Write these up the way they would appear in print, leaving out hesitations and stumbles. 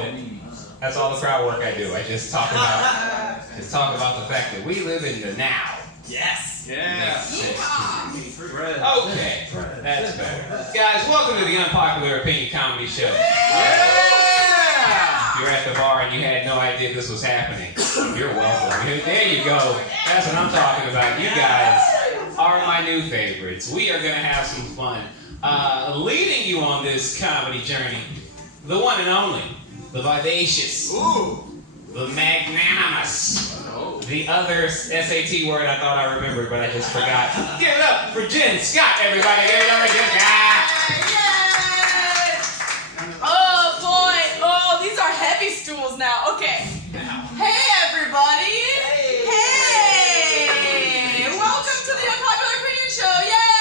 it. That's all the crowd work I do. I just talk about the fact that we live in the now. Yes. Yeah. Okay, that's better. Guys, welcome to the Unpopular Opinion Comedy Show. Yeah. You're at the bar and you had no idea this was happening. You're welcome. There you go. That's what I'm talking about. You guys are my new favorites. We are going to have some fun. Leading you on this comedy journey, the one and only, the vivacious, the magnanimous, the other SAT word I thought I remembered, but I just forgot. Give it up for Jenn Scott, everybody. Give it up for Jenn Scott. Oh boy! Oh, these are heavy stools now. Okay. Hey everybody! Hey! Welcome to the Unpopular Opinion Show! Yay!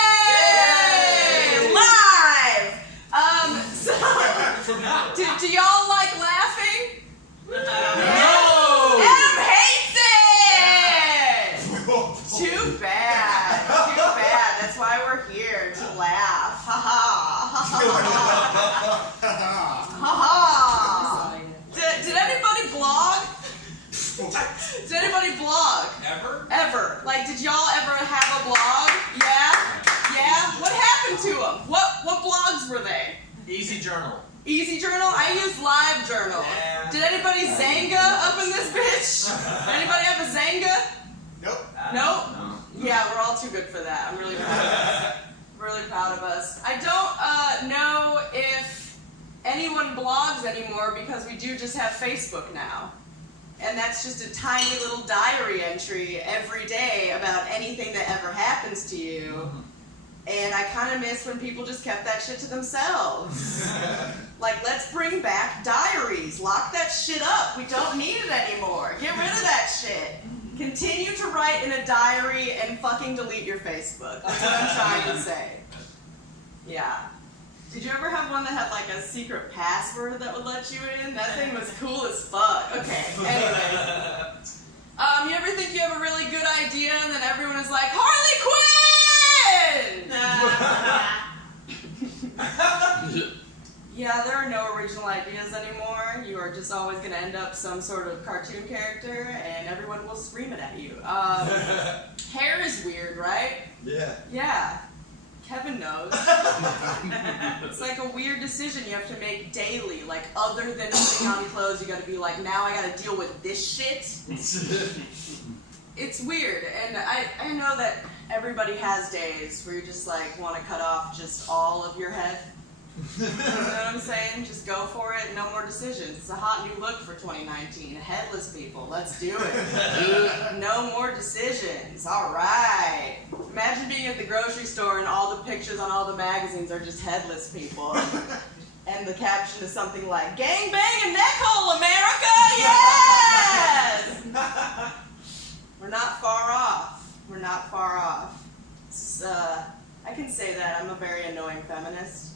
Live! Do y'all like laughing? No! Adam hates it! Too bad. Too bad. That's why we're here, to laugh. Ha ha. Ha ha. Ha ha. Did anybody blog? Did anybody blog? Ever? Like, did y'all ever have a blog? Yeah? Yeah? What happened to them? What blogs were they? Easy Journal. Easy Journal? I use Live Journal. Yeah. Did anybody Zanga up in this bitch? Anybody have a Zanga? Nope. Nope? No. Yeah, we're all too good for that. I'm really proud of us. Really proud of us. I don't know if anyone blogs anymore because we do just have Facebook now. And that's just a tiny little diary entry every day about anything that ever happens to you. And I kind of miss when people just kept that shit to themselves. Like, let's bring back diaries. Lock that shit up. We don't need it anymore. Get rid of that shit. Continue to write in a diary and fucking delete your Facebook. That's what I'm trying to say. Yeah. Did you ever have one that had like a secret password that would let you in? That thing was cool as fuck. Okay, anyways. You ever think you have a really good idea and then everyone is like, Harley Quinn! Yeah, there are no original ideas anymore. You are just always going to end up some sort of cartoon character and everyone will scream it at you. Hair is weird, right? Yeah. Yeah. Kevin knows. It's like a weird decision you have to make daily. Like, other than putting on clothes, you gotta be like, now I gotta deal with this shit. It's weird, and I know that everybody has days where you just like want to cut off just all of your head. You know what I'm saying? Just go for it, no more decisions. It's a hot new look for 2019. Headless people, let's do it. No more decisions. All right. Imagine being at the grocery store and all the pictures on all the magazines are just headless people. And the caption is something like, "Gang bang and neck hole, America! Yes!" We're not far off. We're not far off. I can say that I'm a very annoying feminist.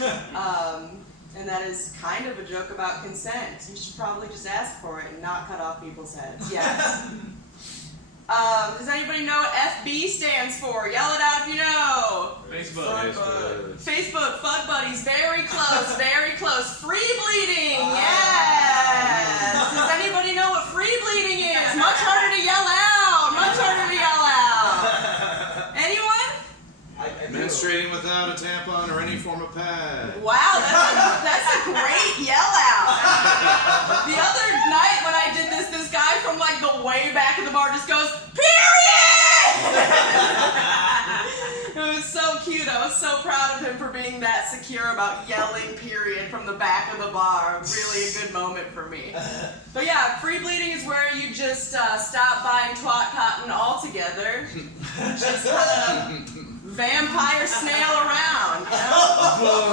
And that is kind of a joke about consent. You should probably just ask for it and not cut off people's heads. Yes. Does anybody know what FB stands for? Yell it out if you know. Facebook. Facebook, Fuck Buddies, very close, very close. Free bleeding, yes! Does anybody know what free bleeding is? Much harder to yell out, much harder to yell out. Anyone? Menstruating without a tampon or any form of pad. Wow, that's a great yell out. The other night when I did this guy from like the way back of the bar just goes, "Period!" It was so cute. I was so proud of him for being that secure about yelling period from the back of the bar. Really a good moment for me. But yeah, free bleeding is where you just stop buying twat cotton altogether. Just vampire snail around, you know?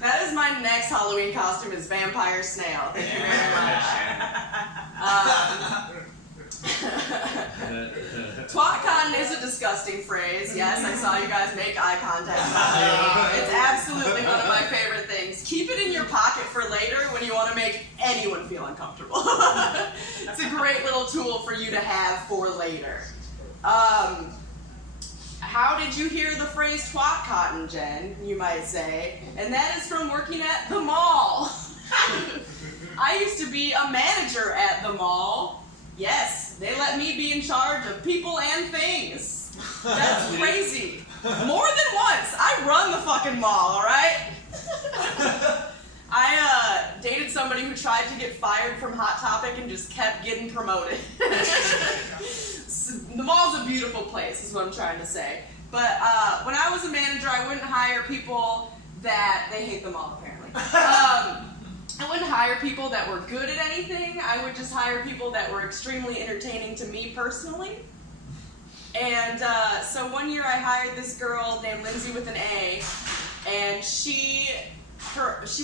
That is my next Halloween costume, is vampire snail. Thank you very much. Twat cotton is a disgusting phrase. Yes, I saw you guys make eye contact. It's absolutely one of my favorite things. Keep it in your pocket for later when you want to make anyone feel uncomfortable. It's a great little tool for you to have for later. How did you hear the phrase twat cotton, Jen, you might say? And that is from working at the mall. I used to be a manager at the mall. Yes, they let me be in charge of people and things. That's crazy. More than once. I run the fucking mall, alright? I dated somebody who tried to get fired from Hot Topic and just kept getting promoted. The mall's a beautiful place, is what I'm trying to say. But when I was a manager, I wouldn't hire people that... They hate the mall, apparently. I wouldn't hire people that were good at anything. I would just hire people that were extremely entertaining to me personally. And so one year I hired this girl named Lindsay with an A, and she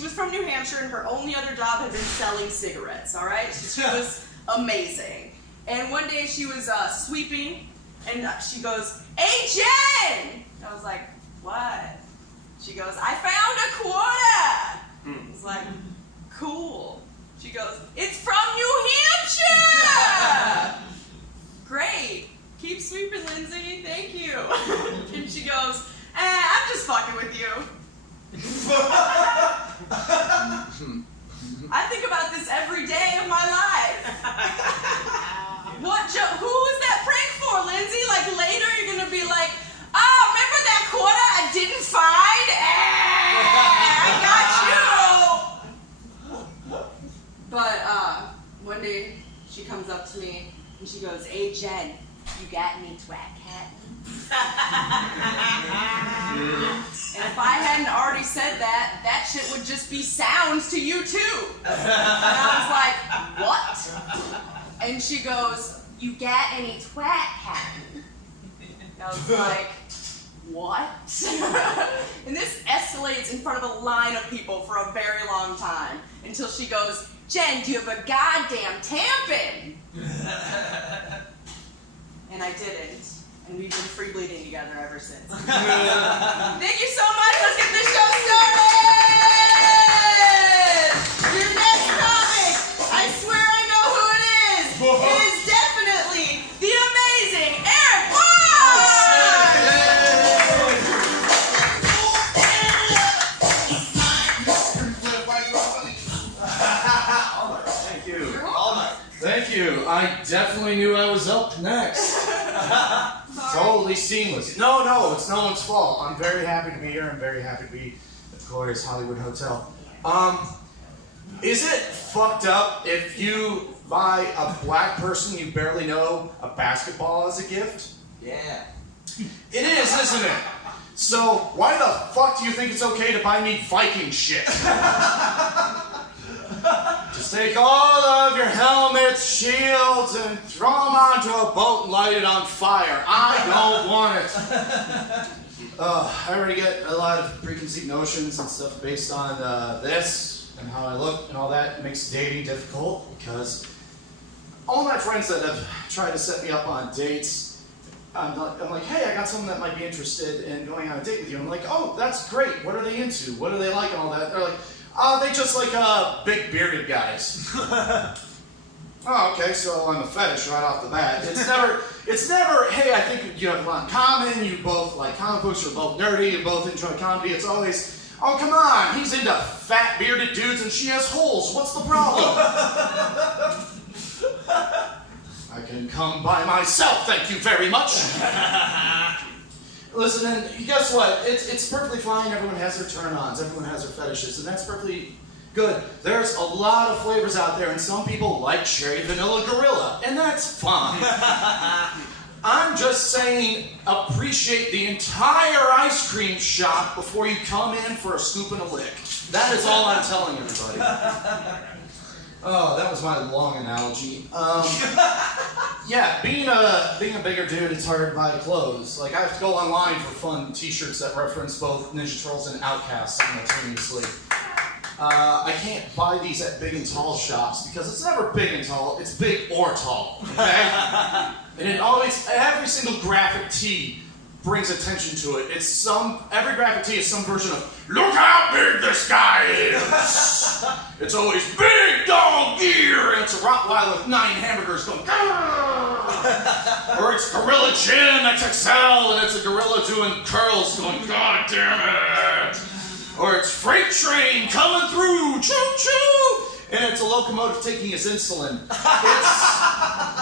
was from New Hampshire, and her only other job had been selling cigarettes, all right? She was amazing. And one day she was sweeping, and she goes, "Hey, Jen!" I was like, "What?" She goes, "I found a quarter!" I was like, "Cool." She goes, "It's from New Hampshire!" Great. Keep sweeping, Lindsay. Thank you. And she goes, "I'm just fucking with you." I think about this every day of my life. Who was that prank for, Lindsay? Like later you're gonna be like, "Oh, remember that quarter I didn't find? I got you." But one day she comes up to me and she goes, "Hey, Jen, you got any twat cat?" And if I hadn't already said that, that shit would just be sounds to you too. And I was like, "What?" And she goes, "You got any twat cat?" I was like, "What?" And this escalates in front of a line of people for a very long time until she goes, "Jen, do you have a goddamn tampon?" And I didn't. And we've been free bleeding together ever since. Thank you so much. Let's get this show started! Your next comic, I swear I know who it is. It is definitely the amazing Erik. Thank you. Thank you. I definitely knew I was up next. Totally seamless. No, it's no one's fault. I'm very happy to be here. I'm very happy to be at the glorious Hollywood Hotel. Is it fucked up if you buy a black person you barely know a basketball as a gift? Yeah. It is, isn't it? So why the fuck do you think it's okay to buy me Viking shit? Just take all of your helmets, shields, and throw them onto a boat and light it on fire. I don't want it. I already get a lot of preconceived notions and stuff based on this and how I look and all that. It makes dating difficult because all my friends that have tried to set me up on dates, I'm like, "Hey, I got someone that might be interested in going on a date with you." I'm like, "Oh, that's great. What are they into? What do they like and all that?" They're like, "They just like big bearded guys." Oh, okay, so I'm a fetish right off the bat. It's never, "Hey, I think you have a lot in common. You both like comic books. You're both nerdy. You both enjoy comedy." It's always, "Oh, come on. He's into fat bearded dudes and she has holes. What's the problem?" "I can come by myself, thank you very much." Listen, and guess what? It's perfectly fine. Everyone has their turn-ons. Everyone has their fetishes, and that's perfectly good. There's a lot of flavors out there, and some people like cherry vanilla gorilla, and that's fine. I'm just saying, appreciate the entire ice cream shop before you come in for a scoop and a lick. That is all I'm telling everybody. Oh, that was my long analogy. Yeah, being a bigger dude, it's hard to buy clothes. Like, I have to go online for fun t-shirts that reference both Ninja Turtles and Outcasts simultaneously. I can't buy these at big and tall shops because it's never big and tall, it's big or tall, okay? And it always, every single graphic tee brings attention to it. Every graphic tee is some version of, "Look how big this guy is!" It's always big dog gear, and it's a Rottweiler with 9 hamburgers going, "Grrr." Or it's Gorilla Gym XXL, and it's a gorilla doing curls going, "God damn it." Or it's Freight Train coming through, choo choo, and it's a locomotive taking his insulin.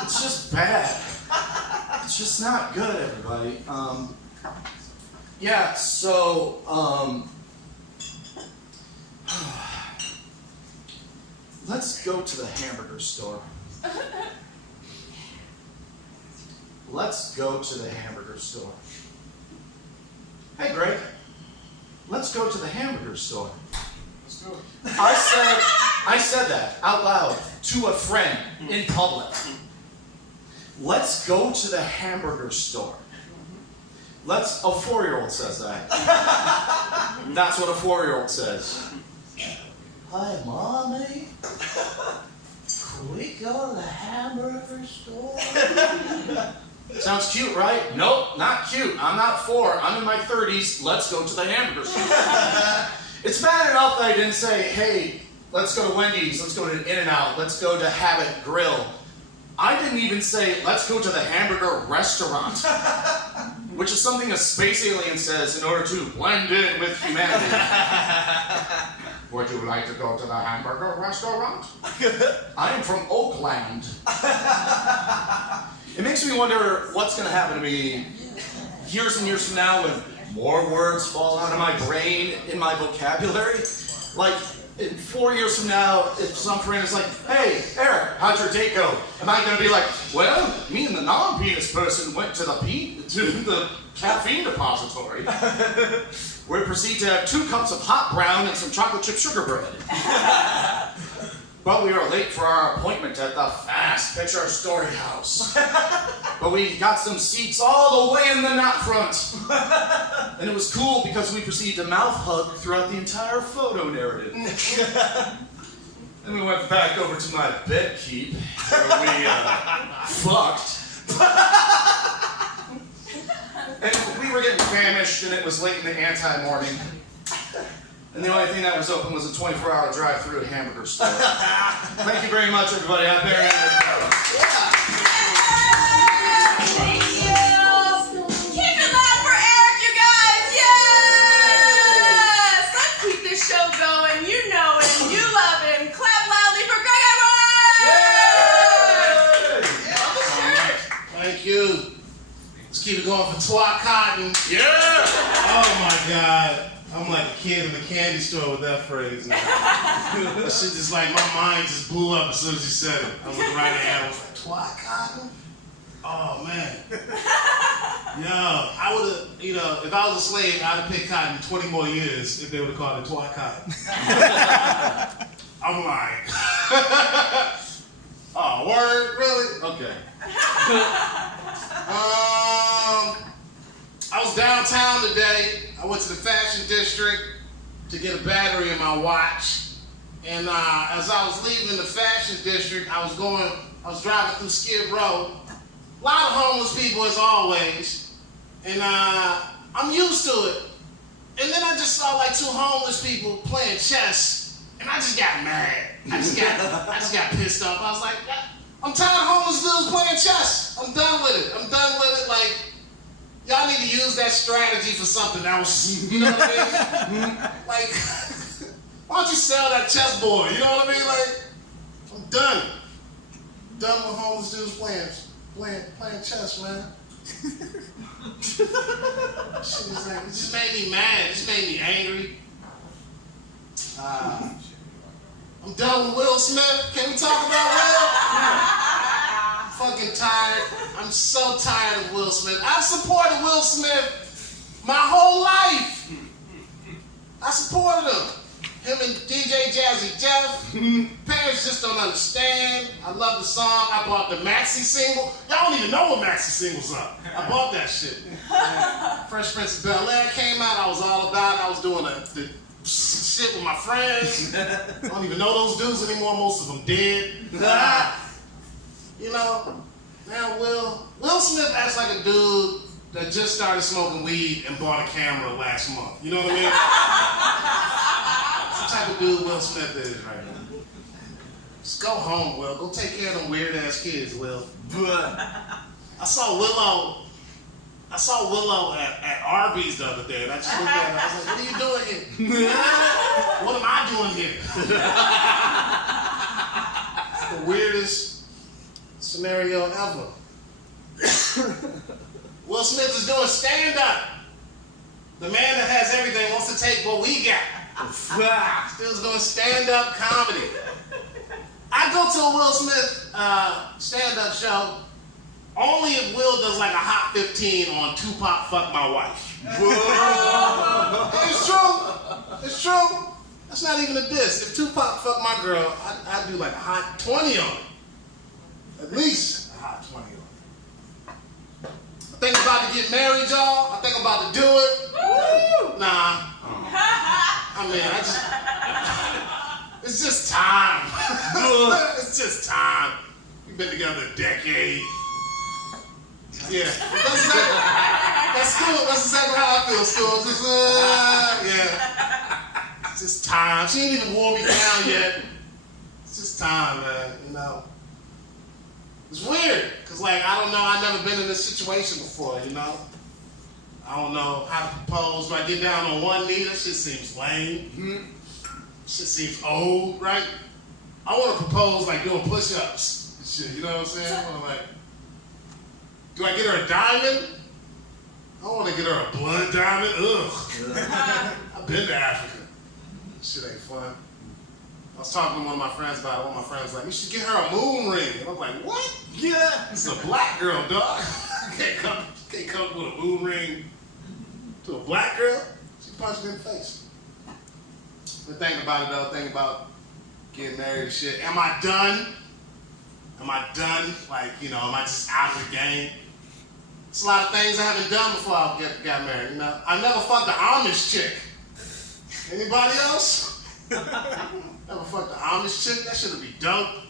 It's just bad. It's just not good, everybody. Yeah, so, let's go to the hamburger store. Let's go to the hamburger store. Hey, Greg, let's go to the hamburger store. Let's do it. I said that out loud to a friend in public. Let's go to the hamburger store. A 4-year-old says that. That's what a 4-year-old says. Hi, Mommy. Can we go to the hamburger store? Sounds cute, right? Nope, not cute. I'm not 4. I'm in my 30s. Let's go to the hamburger store. It's bad enough that I didn't say, hey, let's go to Wendy's. Let's go to In-N-Out. Let's go to Habit Grill. I didn't even say, let's go to the hamburger restaurant, which is something a space alien says in order to blend in with humanity. Would you like to go to the hamburger restaurant? I'm from Oakland. It makes me wonder what's going to happen to me years and years from now when more words fall out of my brain in my vocabulary. Like, in 4 years from now, if some friend is like, hey, Erik, how'd your date go? Am I going to be like, well, me and the non-penis person went to the caffeine depository. We proceed to have 2 cups of hot brown and some chocolate chip sugar bread. But we were late for our appointment at the Fast Picture Story House. But we got some seats all the way in the knot front. And it was cool because we proceeded to mouth hug throughout the entire photo narrative. Then we went back over to my bed keep, where we fucked. And we were getting famished, and it was late in the anti-morning. And the only thing that was open was a 24-hour drive-through hamburger store. Thank you very much, everybody out there. Thank you. Keep it loud for Erik, you guys. Yes. Let's keep this show going. You know him. You love him. Clap loudly for Gred. Thank you. Let's keep it going for Twat Cotton. Yeah! Oh my God. I'm like a kid in the candy store with that phrase now. That shit just like, my mind just blew up as soon as you said it. I was right at it. I was like, Twat Cotton? Oh man. Yo, I would have, if I was a slave, I'd have picked cotton 20 more years if they would have called it Twat Cotton. I'm lying. Oh, word? Really? Okay. I was downtown today. I went to the fashion district to get a battery in my watch. And as I was leaving the fashion district, I was driving through Skid Row. A lot of homeless people as always. And I'm used to it. And then I just saw like 2 homeless people playing chess. And I just got mad. I just got pissed off. I was like, I'm tired of homeless dudes playing chess. I'm done with it. Like, y'all need to use that strategy for something else. You know what I mean? Like, why don't you sell that chessboard? You know what I mean? Like, I'm done. Done with homeless dudes playing chess, man. Shit is like, it just made me mad. It just made me angry. I'm done with Will Smith. Can we talk about Will? Fucking tired. I'm so tired of Will Smith. I've supported Will Smith my whole life. I supported him. Him and DJ Jazzy Jeff. Parents just don't understand. I love the song. I bought the maxi single. Y'all don't even know what maxi singles are. I bought that shit. Fresh Prince of Bel-Air came out. I was all about it. I was doing the shit with my friends. I don't even know those dudes anymore. Most of them dead. Now Will Smith acts like a dude that just started smoking weed and bought a camera last month. You know what I mean? That's the type of dude Will Smith is right now. Just go home, Will. Go take care of them weird ass kids, Will. I saw Willow at Arby's the other day, and I just looked at her. I was like, "What are you doing here? What am I doing here?" It's the weirdest scenario ever. Will Smith is doing stand-up. The man that has everything wants to take what we got. Still's doing stand-up comedy. I go to a Will Smith stand-up show only if Will does like a hot 15 on Tupac Fuck My Wife. It's true. It's true. That's not even a diss. If Tupac Fuck My Girl, I'd do like a hot 20 on it. At least a hot 20 on it. I think I'm about to get married, y'all. I think I'm about to do it. Nah. I mean, it's just time. It's just time. We've been together a decade. Yeah. That's cool. That's exactly how I feel, Stu. Just, yeah. It's just time. She ain't even wore me down yet. It's just time, man, you know. It's weird, because, like, I don't know, I've never been in this situation before, you know? I don't know how to propose. Do I get down on one knee? That shit seems lame. Shit seems old, right? I want to propose, like, doing push-ups and shit, you know what I'm saying? Or, like, do I get her a diamond? I don't want to get her a blood diamond. Ugh. I've been to Africa. Shit ain't fun. I was talking to one of my friends about it. One of my friends was like, "You should get her a moon ring." And I was like, "What? Yeah, it's a black girl, dog. can't come with a moon ring to a black girl." She punched me in the face. But think about it though. Think about getting married and shit. Am I done? Am I done? Like, you know, am I just out of the game? It's a lot of things I haven't done before I got married. You know, I never fucked an Amish chick. Anybody else? Never fucked the Amish chick? That shit'd be dope.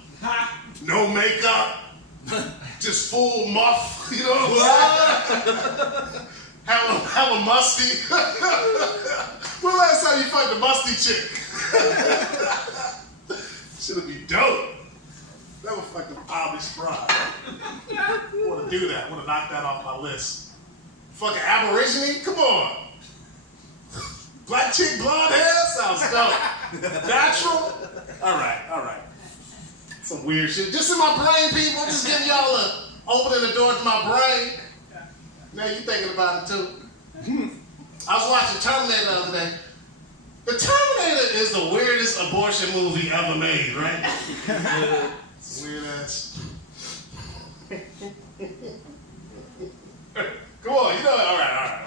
No makeup. Just full muff. You know what I'm saying? Hella musty. When last time you fucked a musty chick? Shit'd be dope. Never fucked an Amish bride. I wanna do that. I wanna knock that off my list. Fucking Aborigine? Come on. Black chick, blonde hair? Sounds dope. Natural? All right. Some weird shit. Just in my brain, people. Just giving y'all opening the door to my brain. Now you thinking about it too. I was watching Terminator the other day. The Terminator is the weirdest abortion movie ever made, right? Weird ass. Come on, you know it. All right.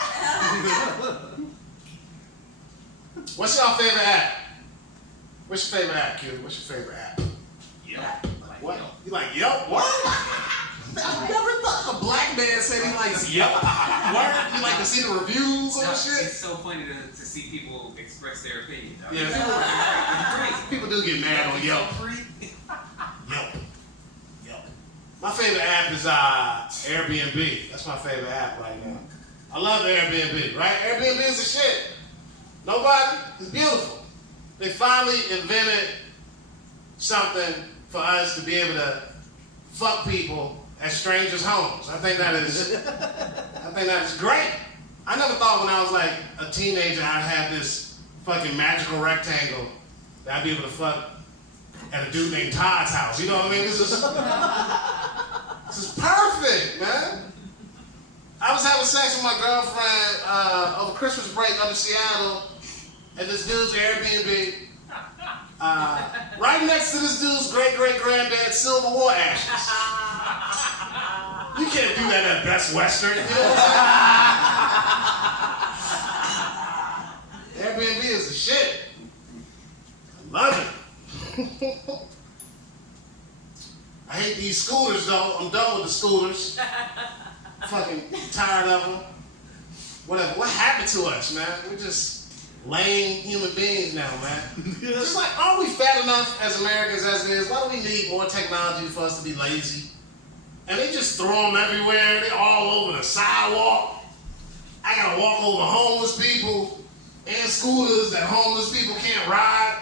What's your favorite app? What's your favorite app, Q? What's your favorite app? Yep. What? You like Yelp? What? I never thought a black man said he likes Yelp. What? You like to see the reviews and shit? It's so funny to see people express their opinion. Yeah. People do get mad on Yelp. Yelp. My favorite app is Airbnb. That's my favorite app right now. I love Airbnb, right? Airbnb is the shit. Nobody? It's beautiful. They finally invented something for us to be able to fuck people at strangers' homes. I think that is great. I never thought when I was like a teenager I'd have this fucking magical rectangle that I'd be able to fuck at a dude named Todd's house. You know what I mean? This is perfect, man. I was having sex with my girlfriend over Christmas break up in Seattle at this dude's Airbnb. Right next to this dude's great-great-granddad's Civil War ashes. You can't do that at Best Western. You know what I'm saying? Airbnb is the shit. I love it. I hate these scooters though. I'm done with the scooters. Fucking tired of them. Whatever. What happened to us, man? We're just lame human beings now, man. Just like, aren't we fat enough as Americans as it is? Why do we need more technology for us to be lazy? And they just throw them everywhere. They're all over the sidewalk. I gotta walk over homeless people. and scooters that homeless people can't ride.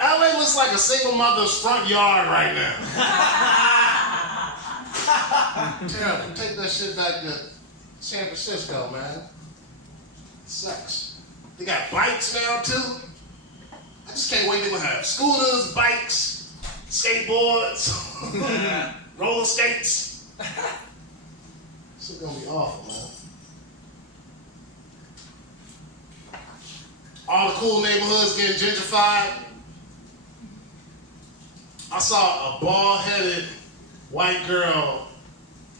LA looks like a single mother's front yard right now. Terrible. Take that shit back to San Francisco, man. Sucks. They got bikes now too. I just can't wait to have scooters, bikes, skateboards, roller skates. This is gonna be awful, man. All the cool neighborhoods getting gentrified. I saw a bald-headed white girl.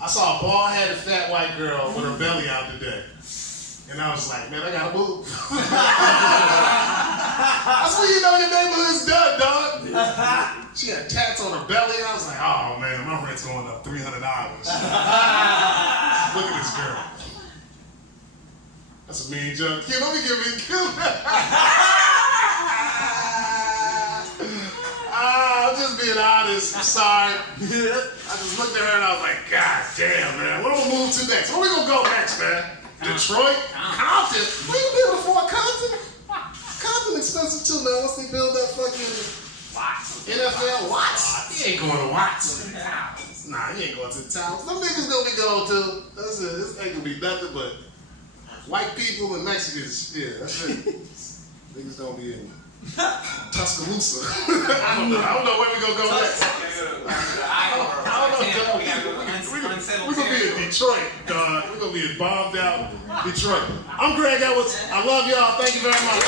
I saw a bald-headed fat white girl with her belly out today. And I was like, man, I gotta move. That's when you know your neighborhood's done, dog. She had tats on her belly. I was like, oh man, my rent's going up $300. Look at this girl. That's a mean joke. Kid, let me give me a kill. I'm just being honest. I'm sorry. I just looked at her and I was like, God damn, man. Where do we move to next? Where we gonna go next, man? Detroit? Compton? We can be able to afford Compton. Compton expensive too, man. Once they build that fucking NFL Watts. He ain't going to Watts. Nah, he ain't going to the towns. Them niggas gonna be going to. That's it. This ain't gonna be nothing but white people and Mexicans. Yeah, that's it. Niggas don't be in Tuscaloosa. I don't know where we gonna go next. I don't know, dog. We're gonna be in Detroit, dog. We're gonna be in bombed out Detroit. I'm Gred. I love y'all. Thank you very much.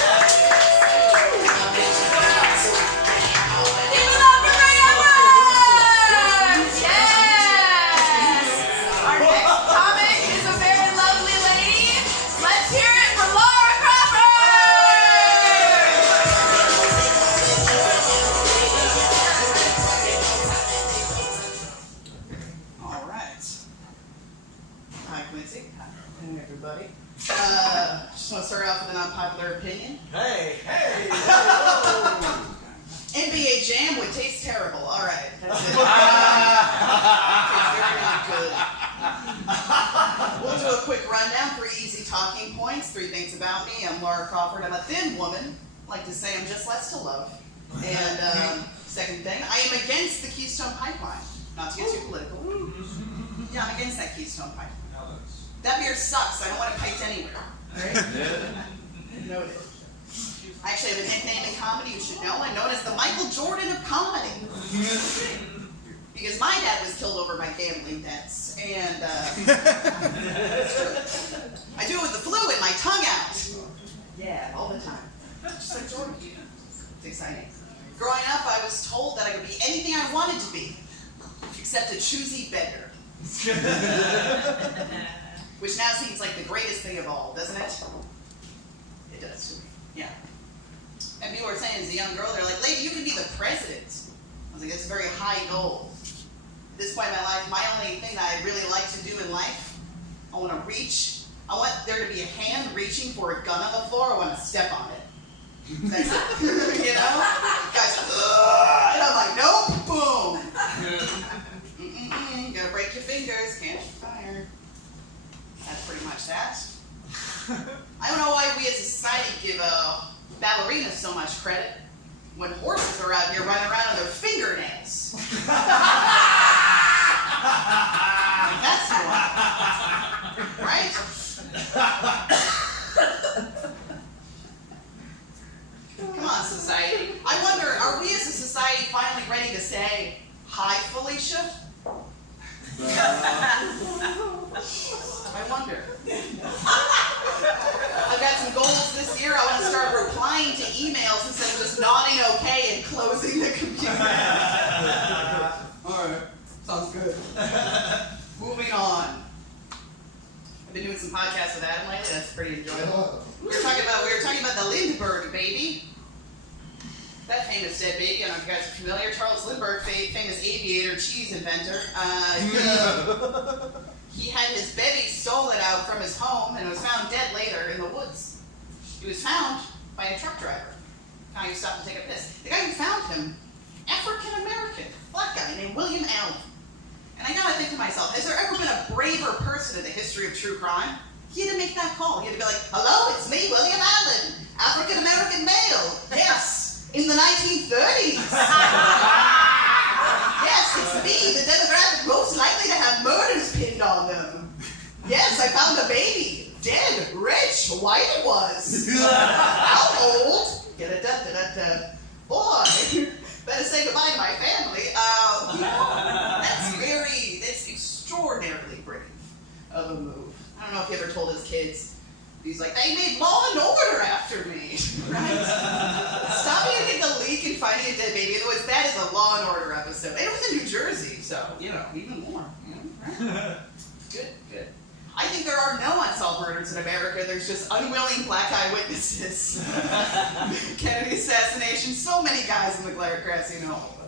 Quincy. Hey, everybody. Just want to start off with an unpopular opinion. Hey. NBA Jam would taste terrible. All right. That's it. Tastes very good. We'll do a quick rundown, 3 easy talking points, 3 things about me. I'm Laura Crawford. I'm a thin woman. I like to say I'm just less to love. And second thing, I am against the Keystone Pipeline. Not to get too political. Yeah, I'm against that Keystone Pipeline. That beer sucks. I don't want it piped anywhere. All right? Noted. I actually have a nickname in comedy you should know. I'm known as the Michael Jordan of comedy. Because my dad was killed over my gambling debts. And I do it with the flu and my tongue out. Yeah, all the time. Just like Jordan. It's exciting. Growing up, I was told that I could be anything I wanted to be, except a choosy beggar. Which now seems like the greatest thing of all, doesn't it? It does to me, yeah. And people were saying as a young girl, they're like, lady, you can be the president. I was like, that's a very high goal. At this point in my life, my only thing that I really like to do in life, I want to reach. I want there to be a hand reaching for a gun on the floor. I want to step on it. That's it. You know? Guys, and I'm like, nope, boom. Gotta break your fingers, can't you fire. That's pretty much that. I don't know why we as a society give ballerinas so much credit when horses are out here running around on their fingernails. That's the one. Right? Come on, society. I wonder, are we as a society finally ready to say, hi, Felicia? I wonder. I've got some goals this year. I want to start replying to emails instead of just nodding okay and closing the computer. Alright, sounds good. Moving on. I've been doing some podcasts with Adam lately. That's pretty enjoyable. We were talking about the Lindbergh baby. That famous dead baby, I don't know if you guys are familiar. Charles Lindbergh, famous aviator, cheese inventor. He had his baby stolen out from his home and was found dead later in the woods. He was found by a truck driver. Now he stopped to take a piss. The guy who found him, African-American, black guy named William Allen. And I gotta think to myself, has there ever been a braver person in the history of true crime? he had to make that call. He had to be like, hello, it's me, William Allen, African-American male. Yes, in the 1930s. Yes, it's me, the demographic most likely to have murders pinned on them. Yes, I found a baby. Dead, rich, white it was. How old? Boy, better say goodbye to my family. That's extraordinarily brave of a move. I don't know if he ever told his kids. He's like, they made Law and Order after me, right? Stopping to get the leak and finding a dead baby in the woods, that is a Law and Order episode. And it was in New Jersey, so, even more. Right? Good. I think there are no unsolved murders in America. There's just unwilling black eyewitnesses. Kennedy assassination, so many guys in the grassy knoll.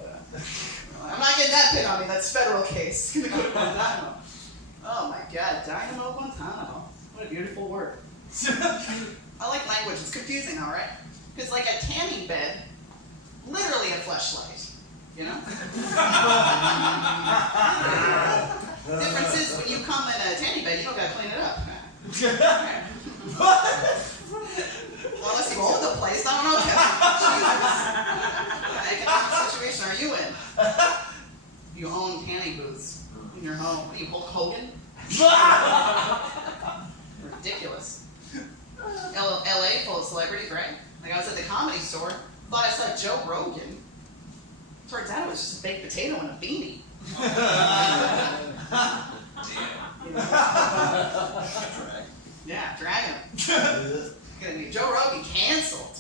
I'm not getting that pin on me. That's federal case. Gonna go to Guantanamo. Oh my God, Dynamo Guantanamo. What a beautiful word. I like language. It's confusing, all right? Because like a tanning bed, literally a fleshlight. You know? Difference is when you come in a tanning bed, you don't gotta clean it up. Well, unless you own the place, I don't know. What economic situation are you in? You own tanning booths in your home. What are you, Hulk Hogan? Ridiculous. LA full of celebrities, right? Like I was at the Comedy Store, thought I saw Joe Rogan. Turns out it was just a baked potato and a beanie. Yeah, drag him. Gonna be Joe Rogan canceled.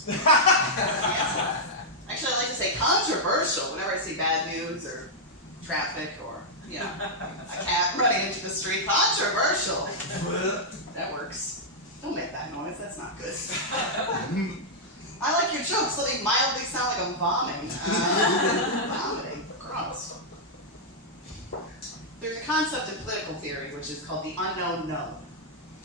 Actually, I like to say controversial whenever I see bad news or traffic or a cat running into the street. Controversial. That works. Don't make that noise. That's not good. I like your jokes, so they mildly sound like I'm vomiting. Vomiting? Gross. There's a concept in political theory which is called the unknown known.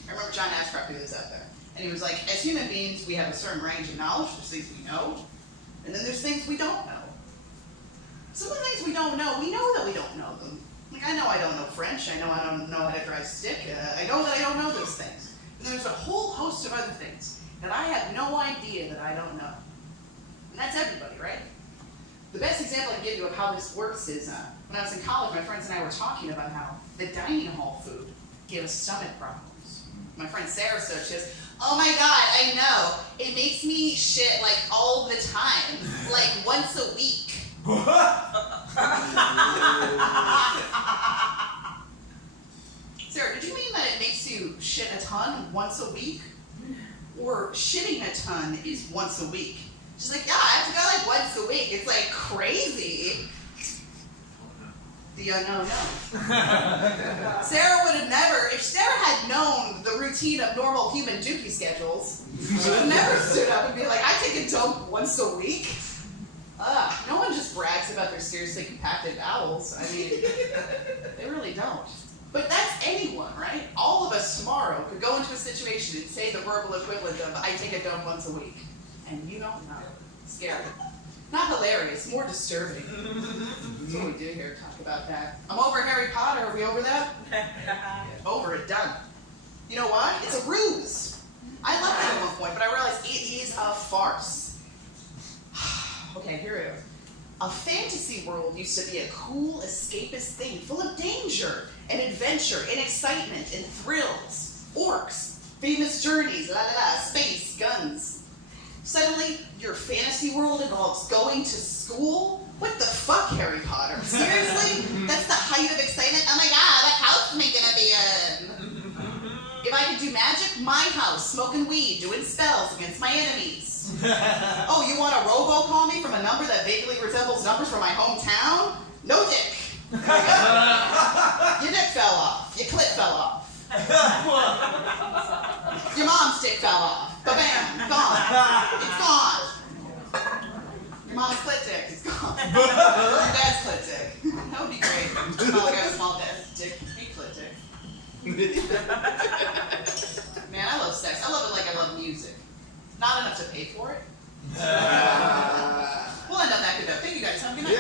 I remember John Ashcroft threw this out there. And he was like, as human beings, we have a certain range of knowledge. There's things we know, and then there's things we don't know. Some of the things we don't know, we know that we don't know them. Like, I know I don't know French. I know I don't know how to drive stick. I know that I don't know those things. And there's a whole host of other things that I have no idea that I don't know. And that's everybody, right? The best example I can give you of how this works is when I was in college, my friends and I were talking about how the dining hall food gave us stomach problems. My friend Sarah said, she goes, oh my God, I know. It makes me shit like all the time, like once a week. Sarah, did you mean that it makes you shit a ton once a week? Or shitting a ton is once a week? She's like, yeah, I have to go like once a week. It's like crazy. The unknown known. Sarah would have never, if Sarah had known the routine of normal human dookie schedules, she would have never stood up and be like, I take a dump once a week. No one just brags about their seriously compacted bowels. I mean, they really don't. But that's anyone, right? All of us tomorrow could go into a situation and say the verbal equivalent of, I take a dump once a week. And you don't know. Scary. Not hilarious, more disturbing. That's what we do here, talk about that. I'm over Harry Potter, are we over that? Over it, done. You know what? It's a ruse. I loved it at one point, but I realized it is a farce. Okay, here it is. A fantasy world used to be a cool, escapist thing, full of danger, and adventure, and excitement, and thrills. Orcs, famous journeys, space, guns. Suddenly, your fantasy world involves going to school? What the fuck, Harry Potter? Seriously? That's the height of excitement? Oh my God, what house am I gonna be in? If I could do magic, my house, smoking weed, doing spells against my enemies. Oh, you want to robocall me from a number that vaguely resembles numbers from my hometown? No dick. Your dick fell off. Your clit fell off. Your mom's dick fell off. Ba-bam, gone. It's gone. Your mom's clit dick is gone. Your dad's clit dick. That would be great. Oh, I got a small dad's dick. Big clit dick. Man, I love sex. I love it like I love music. Not enough to pay for it. We'll end on that good note. Thank you guys. Have a good night.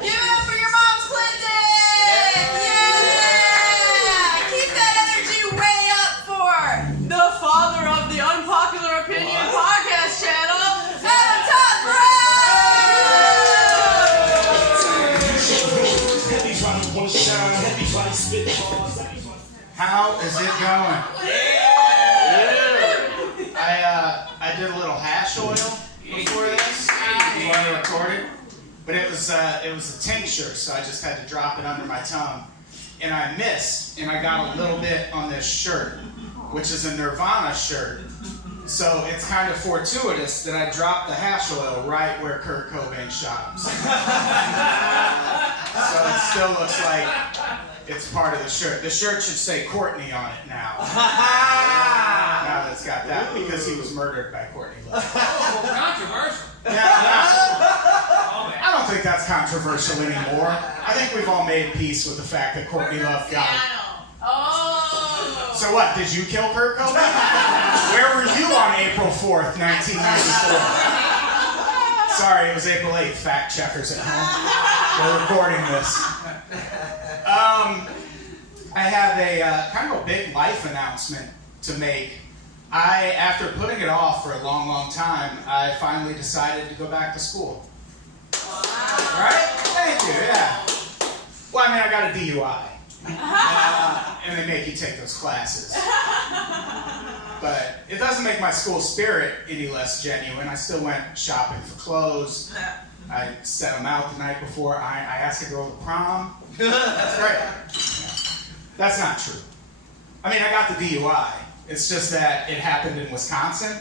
Give it up for your mom's clit dick! How is it going? I did a little hash oil before this, before I recorded, but it was a tincture, so I just had to drop it under my tongue, and I missed, and I got a little bit on this shirt, which is a Nirvana shirt. So it's kind of fortuitous that I dropped the hash oil right where Kurt Cobain shot him. So it still looks like it's part of the shirt. The shirt should say Courtney on it now. Now that it's got that, because he was murdered by Courtney Love. Oh, controversial. I don't think that's controversial anymore. I think we've all made peace with the fact that Courtney Love got it. Oh. So what, did you kill Kurt Cobain? Where were you on April 4th, 1994? Sorry, it was April 8th, fact checkers at home. We're recording this. I have a kind of a big life announcement to make. After putting it off for a long, long time, I finally decided to go back to school. Right? Thank you, yeah. Well, I mean, I got a DUI. And they make you take those classes. But it doesn't make my school spirit any less genuine. I still went shopping for clothes. I set them out the night before. I asked a girl to prom. That's great. Yeah. That's not true. I mean, I got the DUI. It's just that it happened in Wisconsin.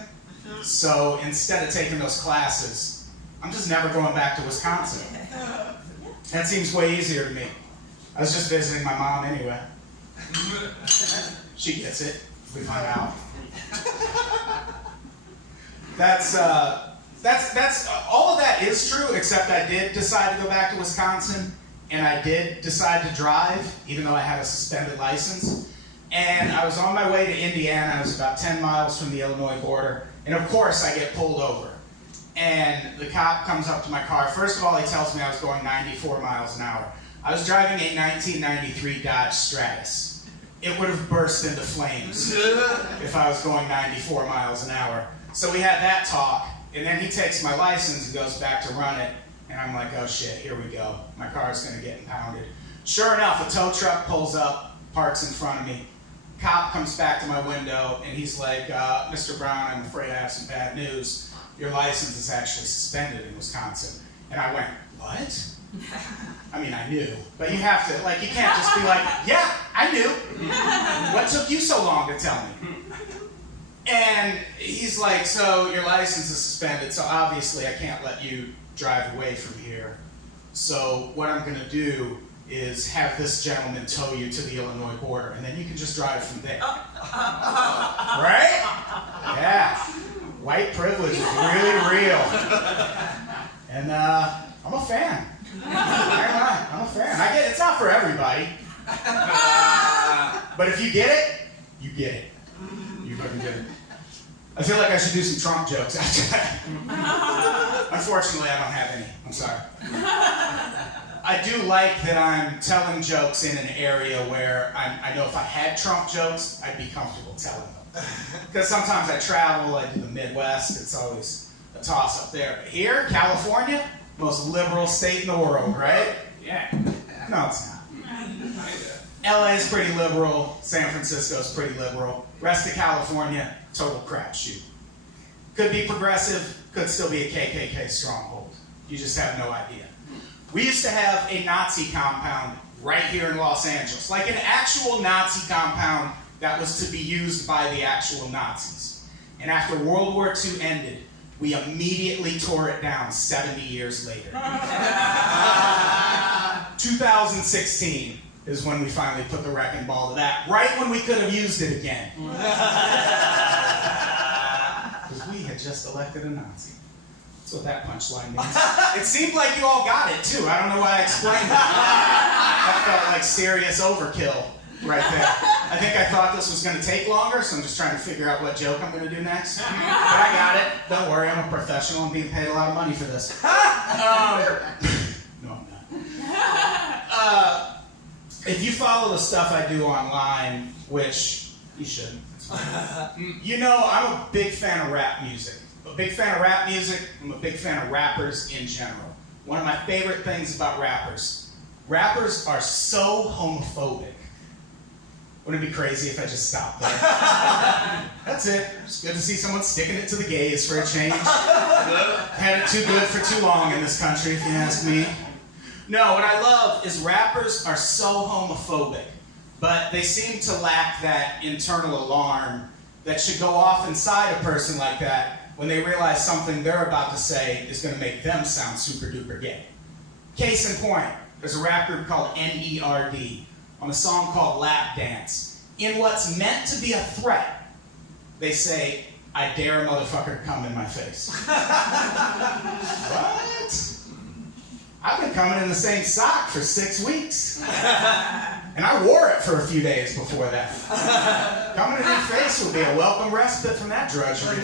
So instead of taking those classes, I'm just never going back to Wisconsin. That seems way easier to me. I was just visiting my mom anyway. She gets it. We find out. That's all of that is true, except I did decide to go back to Wisconsin, and I did decide to drive, even though I had a suspended license. And I was on my way to Indiana. I was about 10 miles from the Illinois border, and of course I get pulled over. And the cop comes up to my car. First of all, he tells me I was going 94 miles an hour. I was driving a 1993 Dodge Stratus. It would have burst into flames if I was going 94 miles an hour. So we had that talk, and then he takes my license and goes back to run it, and I'm like, oh shit, here we go. My car's gonna get impounded. Sure enough, a tow truck pulls up, parks in front of me. Cop comes back to my window, and he's like, Mr. Brown, I'm afraid I have some bad news. Your license is actually suspended in Wisconsin. And I went, what? I mean, I knew, but you have to, like, you can't just be like, yeah, I knew. What took you so long to tell me? And he's like, so your license is suspended, so obviously I can't let you drive away from here. So what I'm gonna do is have this gentleman tow you to the Illinois border, and then you can just drive from there. Right? Yeah. White privilege is really real. And I'm a fan. I'm a fan. I get it. It's not for everybody. But if you get it, you get it. You fucking get it. I feel like I should do some Trump jokes after that. Unfortunately, I don't have any. I'm sorry. I do like that I'm telling jokes in an area where I know if I had Trump jokes, I'd be comfortable telling them. Because sometimes I travel, I do the Midwest, it's always a toss up there. But here, California, most liberal state in the world, right? Yeah. No, it's not. LA is pretty liberal, San Francisco's pretty liberal. Rest of California, total crapshoot. Could be progressive, could still be a KKK stronghold. You just have no idea. We used to have a Nazi compound right here in Los Angeles, like an actual Nazi compound that was to be used by the actual Nazis. And after World War II ended, we immediately tore it down 70 years later. 2016 is when we finally put the wrecking ball to that, right when we could have used it again. Because we had just elected a Nazi. That's what that punchline means. It seemed like you all got it, too. I don't know why I explained that. That felt like serious overkill right there. I think I thought this was going to take longer, so I'm just trying to figure out what joke I'm going to do next. But I got it. Don't worry, I'm a professional. I'm being paid a lot of money for this. No, I'm not. If you follow the stuff I do online, which you shouldn't, you know I'm a big fan of rap music. A big fan of rap music. I'm a big fan of rappers in general. One of my favorite things about rappers are so homophobic. Wouldn't it be crazy if I just stopped there? That's it. It's good to see someone sticking it to the gays for a change. Had it too good for too long in this country, if you ask me. No, what I love is rappers are so homophobic, but they seem to lack that internal alarm that should go off inside a person like that when they realize something they're about to say is going to make them sound super duper gay. Case in point, there's a rap group called Nerd on a song called Lap Dance. In what's meant to be a threat, they say, I dare a motherfucker to come in my face. What? I've been coming in the same sock for 6 weeks. And I wore it for a few days before that. Coming in your face would be a welcome respite from that drudgery.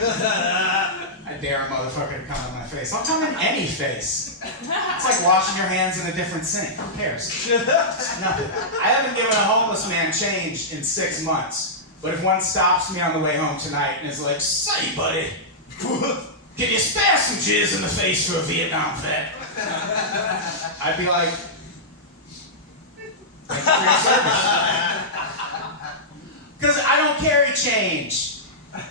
I dare a motherfucker to come in my face. I'll come in any face. It's like washing your hands in a different sink. Who cares? Nothing. I haven't given a homeless man change in 6 months. But if one stops me on the way home tonight and is like, say, buddy, can you spare some jizz in the face for a Vietnam vet? I'd be like, thank you for your service. Because I don't carry change.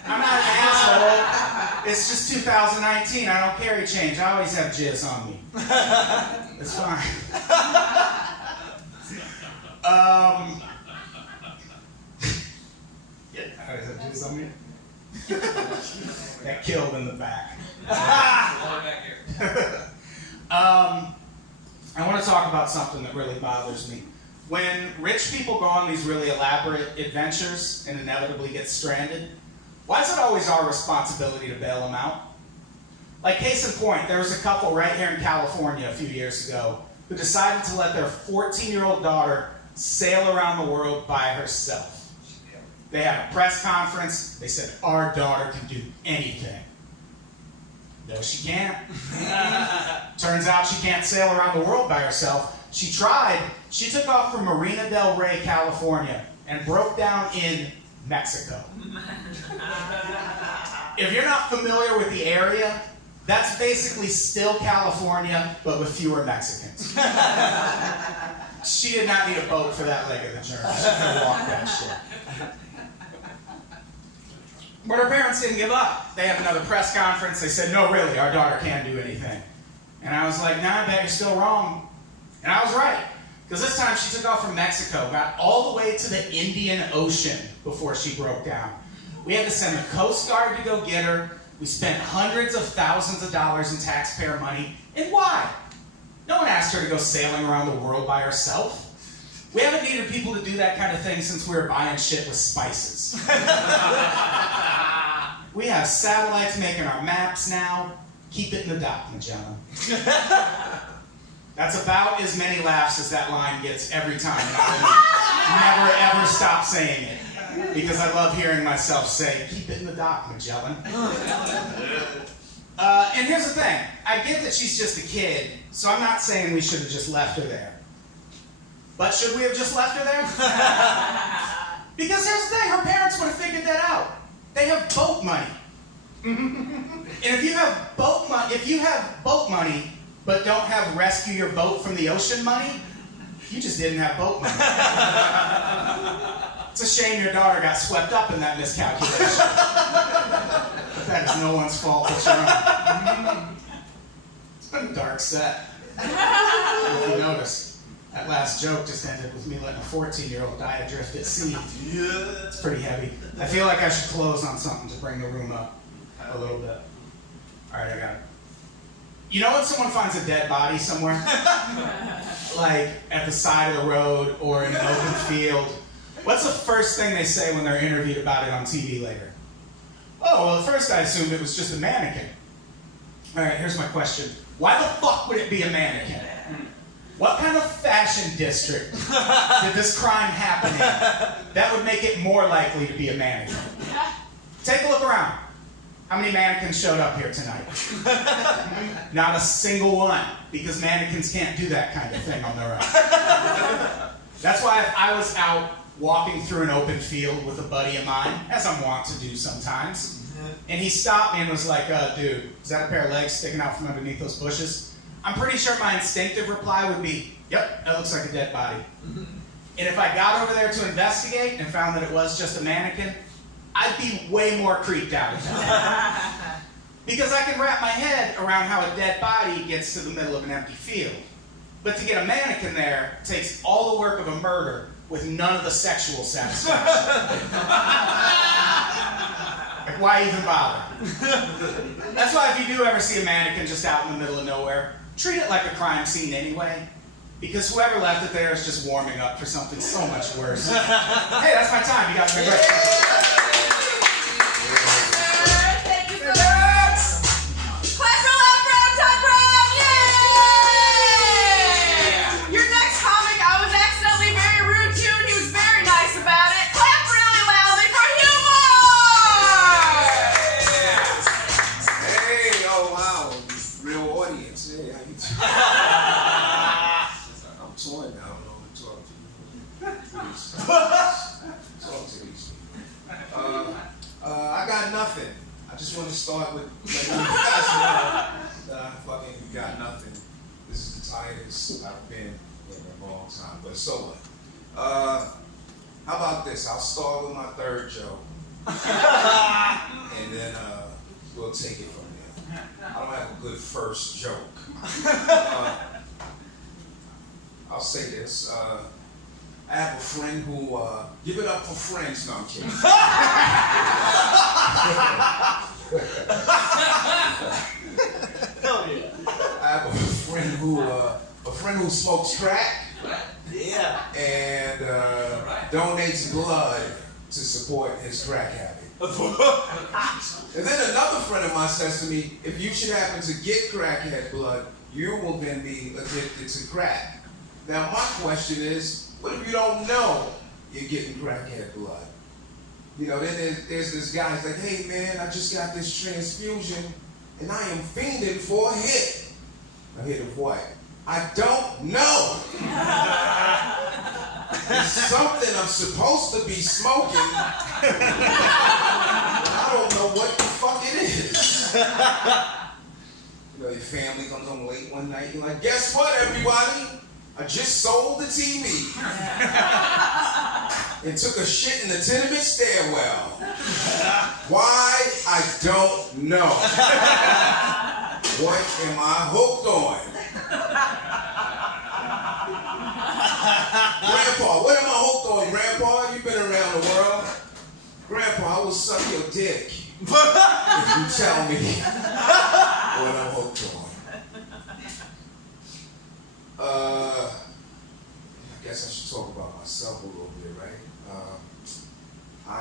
I'm not an asshole. It's just 2019. I don't carry change. I always have jizz on me. It's fine. Yeah, I always have jizz on me. That killed in the back. I want to talk about something that really bothers me. When rich people go on these really elaborate adventures and inevitably get stranded, why is it always our responsibility to bail them out? Like, case in point, there was a couple right here in California a few years ago who decided to let their 14-year-old daughter sail around the world by herself. They had a press conference. They said, our daughter can do anything. No, she can't. Turns out she can't sail around the world by herself. She tried. She took off from Marina del Rey, California, and broke down in Mexico. If you're not familiar with the area, that's basically still California, but with fewer Mexicans. She did not need a boat for that leg of the journey. She could walk that shit. But her parents didn't give up. They had another press conference. They said, no, really, our daughter can't do anything. And I was like, nah, I bet you're still wrong. And I was right. Because this time she took off from Mexico, got all the way to the Indian Ocean before she broke down. We had to send the Coast Guard to go get her. We spent hundreds of thousands of dollars in taxpayer money. And why? No one asked her to go sailing around the world by herself. We haven't needed people to do that kind of thing since we were buying shit with spices. We have satellites making our maps now. Keep it in the dock, Magellan. That's about as many laughs as that line gets every time. Never ever stop saying it. Because I love hearing myself say, keep it in the dock, Magellan. And here's the thing. I get that she's just a kid, so I'm not saying we should have just left her there. But should we have just left her there? Because here's the thing, her parents would have figured that out. They have boat money. And if you have boat money, but don't have rescue your boat from the ocean money, you just didn't have boat money. It's a shame your daughter got swept up in that miscalculation. But that is no one's fault but your own. It's been a dark set. If you notice. That last joke just ended with me letting a 14-year-old die adrift at sea. Yeah. It's pretty heavy. I feel like I should close on something to bring the room up a little bit. All right, I got it. You know when someone finds a dead body somewhere? Like at the side of the road or in an open field. What's the first thing they say when they're interviewed about it on TV later? Oh, well, at first I assumed it was just a mannequin. All right, here's my question. Why the fuck would it be a mannequin? What kind of fashion district did this crime happen in that would make it more likely to be a mannequin? Take a look around. How many mannequins showed up here tonight? Not a single one, because mannequins can't do that kind of thing on their own. That's why if I was out walking through an open field with a buddy of mine, as I'm wont to do sometimes, and he stopped me and was like, dude, is that a pair of legs sticking out from underneath those bushes? I'm pretty sure my instinctive reply would be, yep, that looks like a dead body. And if I got over there to investigate and found that it was just a mannequin, I'd be way more creeped out. Because I can wrap my head around how a dead body gets to the middle of an empty field. But to get a mannequin there takes all the work of a murder with none of the sexual satisfaction. Like, why even bother? That's why if you do ever see a mannequin just out in the middle of nowhere, treat it like a crime scene anyway. Because whoever left it there is just warming up for something so much worse. Hey, that's my time. You guys have been great. Thank you for that. Clap for loud for Top Round. Yay! Your next comic, I was accidentally very rude to, and he was very nice about it. Clap really loudly for Hugh. Hey, oh wow, real audience. Hey, how you doing? I'm torn now. I don't know who to talk to. Talk to these people. I got nothing. I just want to start with letting you guys know that I fucking got nothing. This is the tightest I've been in a long time. But so what? How about this? I'll start with my third joke. And then we'll take it from there. I don't have a good first joke. I'll say this. I have a friend who, give it up for friends. No, I'm kidding. Hell yeah. I have a friend who smokes crack. Yeah. And donates blood to support his crack habit. And then another friend of mine says to me, if you should happen to get crackhead blood, you will then be addicted to crack. Now my question is, what if you don't know you're getting crackhead blood? You know, then there's this guy who's like, hey man, I just got this transfusion and I am fiending for a hit. A hit of what? I don't know. It's something I'm supposed to be smoking. I don't know what the fuck it is. You know, your family comes home late one night, you're like, guess what everybody? I just sold the TV and took a shit in the tenement stairwell. Why? I don't know. What am I hooked on? Grandpa, what am I hooked on, Grandpa? You've been around the world. Grandpa, I will suck your dick if you tell me what I'm hooked on. I guess I should talk about myself a little bit, right? I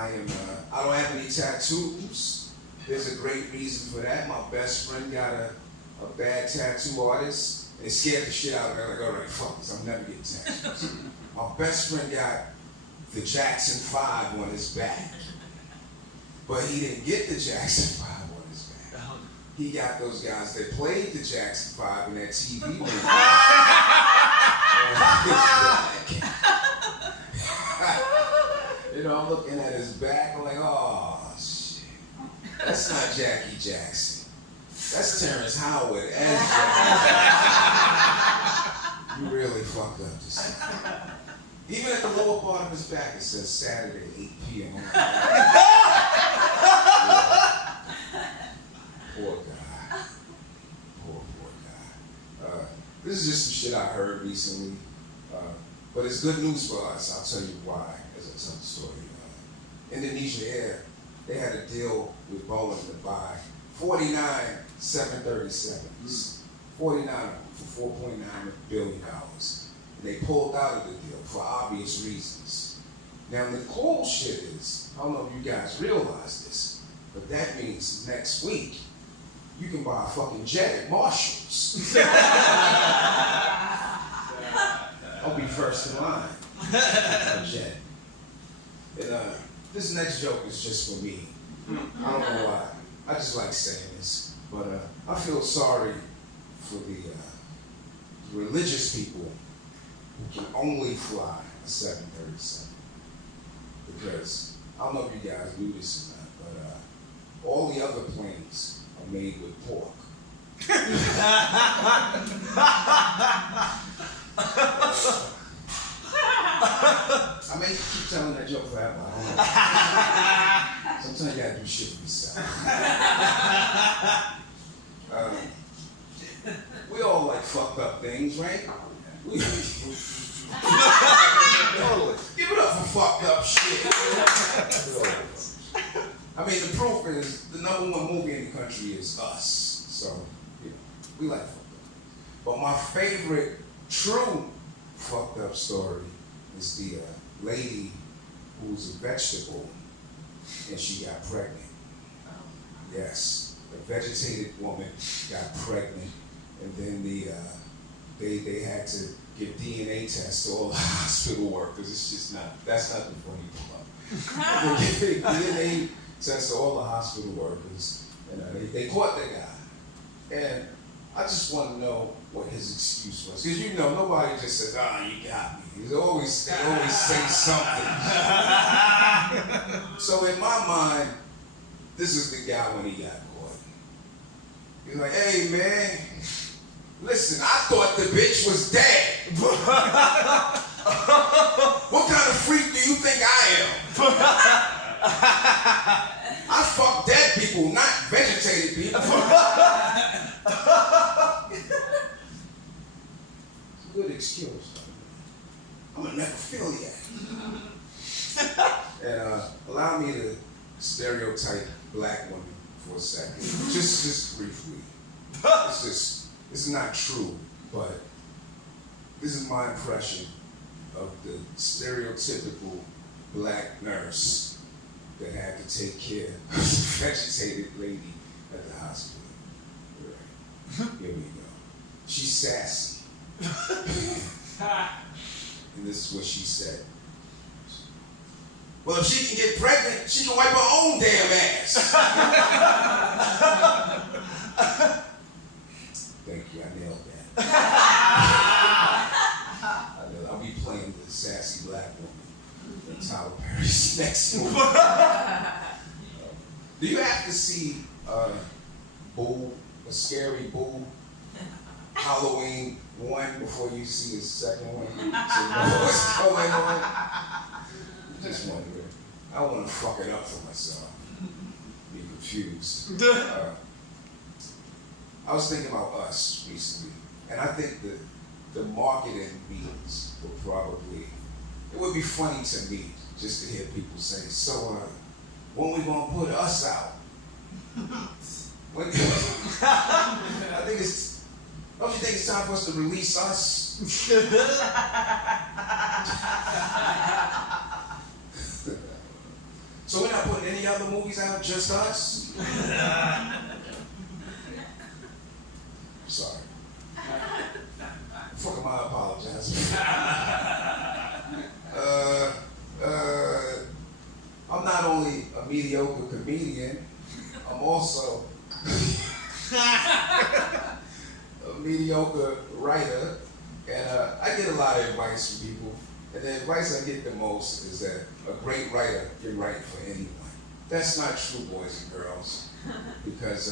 don't have any tattoos. There's a great reason for that. My best friend got a bad tattoo artist. It scared the shit out of me. I'm like, all right, fuck this, I'm never getting tattoos. My best friend got the Jackson 5 on his back. But he didn't get the Jackson 5 on his back. He got those guys that played the Jackson 5 in that TV movie. You know, I'm looking at his back, I'm like, oh shit. That's not Jackie Jackson. That's Terrence Howard as Jackie. You really fucked up this time. Even at the lower part of his back, it says Saturday, 8 p.m. Poor guy. Poor guy. This is just some shit I heard recently. But it's good news for us. I'll tell you why as I tell the story. Indonesia Air, they had a deal with Boeing to buy 49 737s. 49 of them for $4.9 billion. And they pulled out of the deal for obvious reasons. Now the cool shit is, I don't know if you guys realize this, but that means next week you can buy a fucking jet at Marshall's. I'll be first in line. A jet. And this next joke is just for me. I don't know why. I just like saying this. But I feel sorry for the religious people who can only fly a 737. Because, I don't know if you guys do this or not, but all the other planes are made with pork. may keep telling that joke forever. I don't know. Sometimes you gotta do shit for yourself. We all like fucked up things, right? Totally. Give it up for fucked up shit. I mean, the proof is the #1 movie in the country is Us. So, you know, we like fucked up. But my favorite true fucked up story is the lady who was a vegetable and she got pregnant. Yes, a vegetated woman got pregnant, and then they had to give DNA tests to all the hospital workers. It's just that's not the funny part. They gave DNA tests to all the hospital workers, and they caught the guy. And I just want to know what his excuse was, because you know nobody just says, you got me. They always say something. So in my mind, this is the guy when he got caught. He's like, hey man, listen, I thought the bitch was dead. What kind of freak do you think I am? I fuck dead people, not vegetated people. It's a good excuse. I'm a necrophiliac. And allow me to stereotype black women for a second, just briefly. This is not true, but this is my impression of the stereotypical black nurse that had to take care of a vegetated lady at the hospital. Right. Here we go. She's sassy. And this is what she said. Well, if she can get pregnant, she can wipe her own damn ass. Thank you, I nailed that. I'll be playing the sassy black woman in Tyler Perry's next movie. Do you have to see Boo, a scary Boo, Halloween 1 before you see his second one? So you know what's going on? Just wondering. I don't want to fuck it up for myself. Be confused. I was thinking about Us recently, and I think that the marketing meetings will probably, it would be funny to me just to hear people say, so when we gonna put Us out? When, I think don't you think it's time for us to release Us? So we're not putting any other movies out, just Us? Sorry. Fuck am I apologizing? I'm not only a mediocre comedian, I'm also a mediocre writer, and I get a lot of advice from people. And the advice I get the most is that a great writer can write for anyone. That's not true, boys and girls, because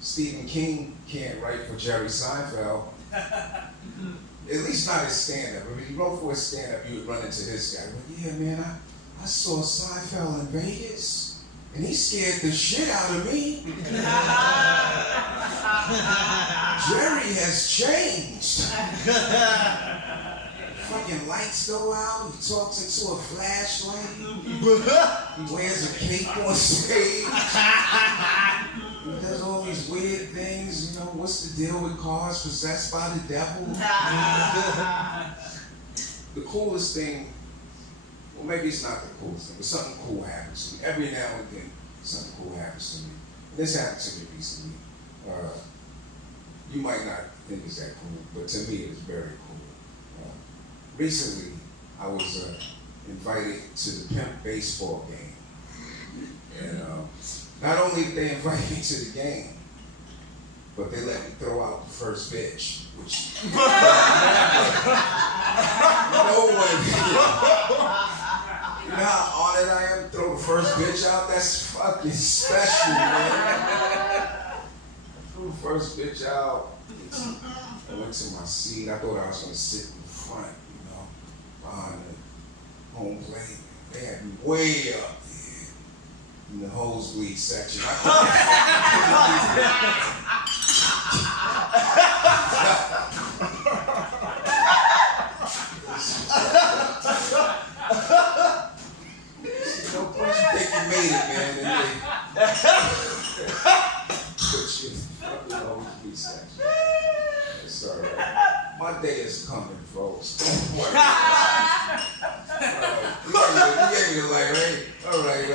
Stephen King can't write for Jerry Seinfeld. At least not his stand-up. If he wrote for his stand-up, you would run into this guy. Well, yeah, man, I saw Seinfeld in Vegas, and he scared the shit out of me. Jerry has changed. Fucking lights go out, he talks into a flashlight, he wears a cape on stage, he does all these weird things, you know, what's the deal with cars possessed by the devil? The coolest thing, well maybe it's not the coolest thing, but something cool happens to me. Every now and then, something cool happens to me. And this happened to me recently. You might not think it's that cool, but to me it's very cool. Recently, I was invited to the Pimp baseball game. And not only did they invite me to the game, but they let me throw out the first bitch, which no one, you know how honored I am to throw the first bitch out? That's fucking special, man. I threw the first bitch out. I went to my seat. I thought I was going to sit in the front. Behind home plate. They had me way up there in the nosebleed section. No point you think you made it, man, and they put you up in the nosebleed section. It's all right. My day is coming, folks. Don't worry. You gave me the light, right? All right,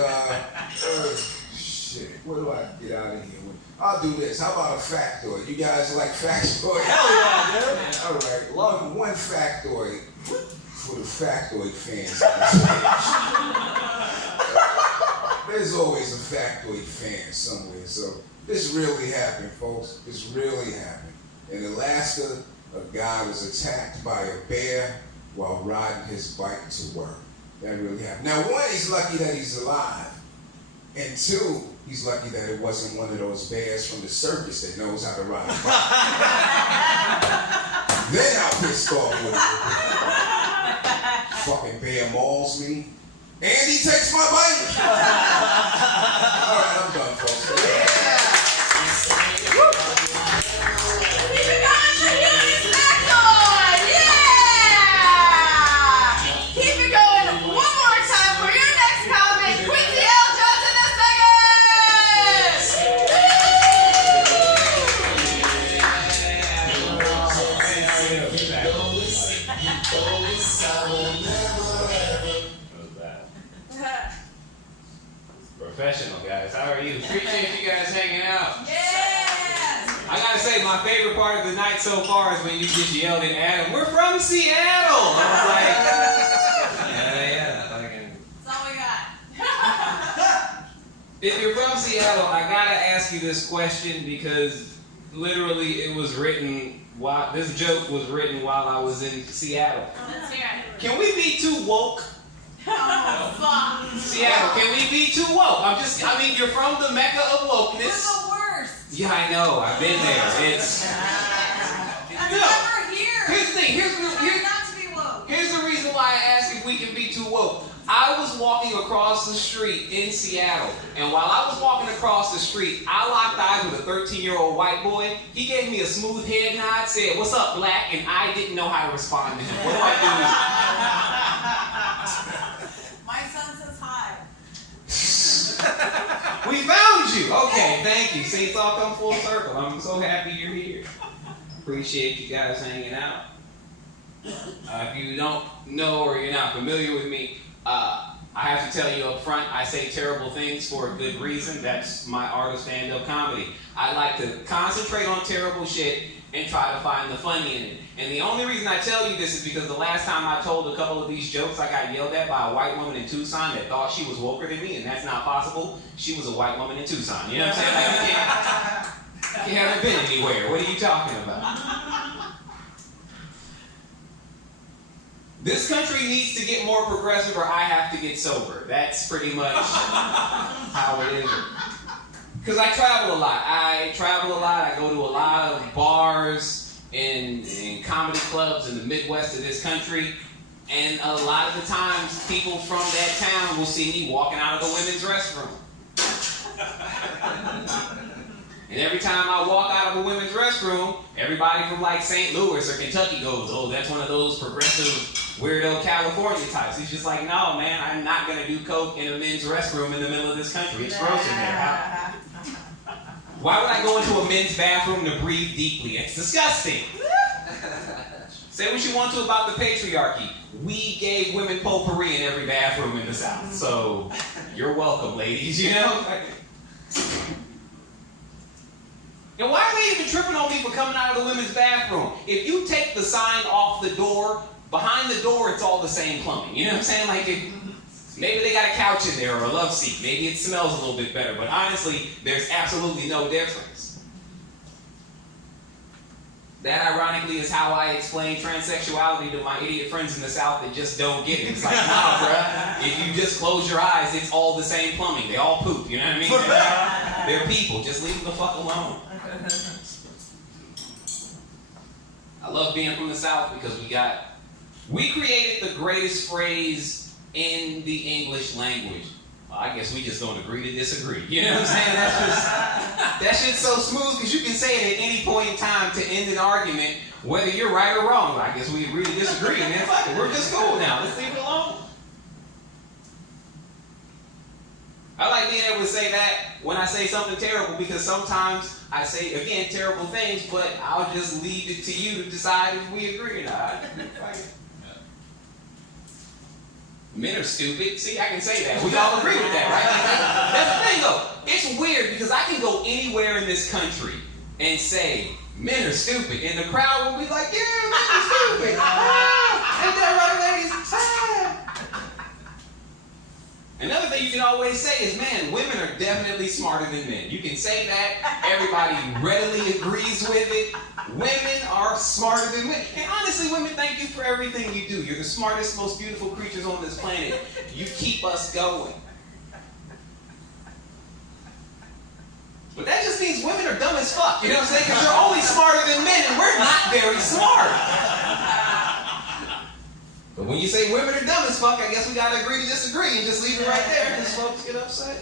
shit. What do I get out of here with? I'll do this. How about a factoid? You guys like factoid? Hell yeah, dude. All right, love one factoid for the factoid fans. There's always a factoid fan somewhere. So this really happened, folks. This really happened. In Alaska, a guy was attacked by a bear while riding his bike to work. That really happened. Now, one, he's lucky that he's alive. And two, he's lucky that it wasn't one of those bears from the circus that knows how to ride a bike. Then how pissed off would it be? Fucking bear mauls me. And he takes my bike. All right, I'm done, folks. Professional guys, how are you? Appreciate you guys hanging out. Yes! I gotta say, my favorite part of the night so far is when you just yelled at Adam, "We're from Seattle!" I was like, yeah, fucking. That's all we got. If you're from Seattle, I gotta ask you this question because literally it was written while this joke was written while I was in Seattle. Let's hear it. Can we be too woke? Oh, fuck. Seattle, can we be too woke? I mean, you're from the mecca of We're wokeness. the worst. Yeah, I know. I've been there. It's. That's No. why we're here. Here's the thing. We're trying not to be woke. Here's the reason why I asked if we can be too woke. I was walking across the street in Seattle, and while I was walking across the street, I locked eyes with a 13-year-old white boy. He gave me a smooth head nod, said, "What's up, black?" And I didn't know how to respond to him. What do I do? My son says hi. We found you. Okay, thank you. See, it's all come full circle. I'm so happy you're here. Appreciate you guys hanging out. If you don't know or you're not familiar with me, I have to tell you up front, I say terrible things for a good reason. That's my art of stand-up comedy. I like to concentrate on terrible shit and try to find the funny in it. And the only reason I tell you this is because the last time I told a couple of these jokes, I got yelled at by a white woman in Tucson that thought she was woker than me, and that's not possible. She was a white woman in Tucson. You know what I'm saying? Like, you haven't been anywhere. What are you talking about? This country needs to get more progressive or I have to get sober. That's pretty much how it is. Because I travel a lot. I go to a lot of bars and comedy clubs in the Midwest of this country. And a lot of the times, people from that town will see me walking out of the women's restroom. And every time I walk out of a women's restroom, everybody from like St. Louis or Kentucky goes, "Oh, that's one of those progressive weirdo California types." He's just like, "No, man, I'm not going to do coke in a men's restroom in the middle of this country. It's gross in there. Why would I go into a men's bathroom to breathe deeply? It's disgusting." Say what you want to about the patriarchy. We gave women potpourri in every bathroom in the South. So you're welcome, ladies, you know? And why are they even tripping on me for coming out of the women's bathroom? If you take the sign off the door, behind the door it's all the same plumbing. You know what I'm saying? Like, maybe they got a couch in there or a love seat. Maybe it smells a little bit better. But honestly, there's absolutely no difference. That, ironically, is how I explain transsexuality to my idiot friends in the South that just don't get it. It's like, nah, bruh, if you just close your eyes, it's all the same plumbing. They all poop, you know what I mean? They're people. Just leave them the fuck alone. I love being from the South because we created the greatest phrase in the English language. Well, I guess we just don't agree to disagree. You know what I'm saying? That shit's so smooth because you can say it at any point in time to end an argument, whether you're right or wrong. I guess we agree to disagree, and then fuck it, we're just cool now. Let's leave it alone. I like being able to say that when I say something terrible, because sometimes I say, again, terrible things, but I'll just leave it to you to decide if we agree or not. Men are stupid. See, I can say that. We all agree with that, right? That's the thing, though. It's weird because I can go anywhere in this country and say, men are stupid, and the crowd will be like, yeah, men are stupid. Ah, ain't that right, ladies? Ah. Another thing you can always say is, man, women are definitely smarter than men. You can say that. Everybody readily agrees with it. Women are smarter than men. And honestly, women, thank you for everything you do. You're the smartest, most beautiful creatures on this planet. You keep us going. But that just means women are dumb as fuck. You know what I'm saying? Because you're only smarter than men, and we're not very smart. But when you say women are dumb as fuck, I guess we gotta agree to disagree and just leave it right there because folks get upset.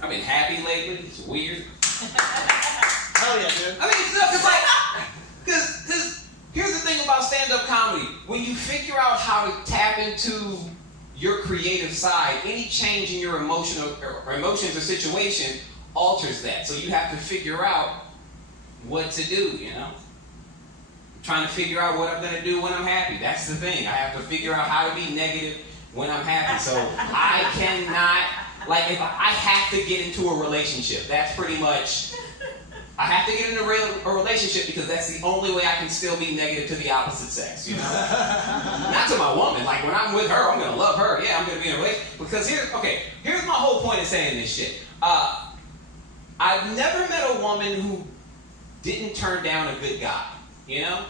I've been happy lately. It's weird. Hell yeah, dude. I mean, it's like, because here's the thing about stand-up comedy. When you figure out how to tap into your creative side, any change in your emotions or situation alters that. So you have to figure out what to do, you know? Trying to figure out what I'm going to do when I'm happy. That's the thing. I have to figure out how to be negative when I'm happy. So I cannot, like, if I have to get into a relationship, that's pretty much, I have to get into a relationship because that's the only way I can still be negative to the opposite sex, you know? Not to my woman. Like, when I'm with her, I'm going to love her. Yeah, I'm going to be in a relationship. Because here's my whole point of saying this shit. I've never met a woman who didn't turn down a good guy, you know?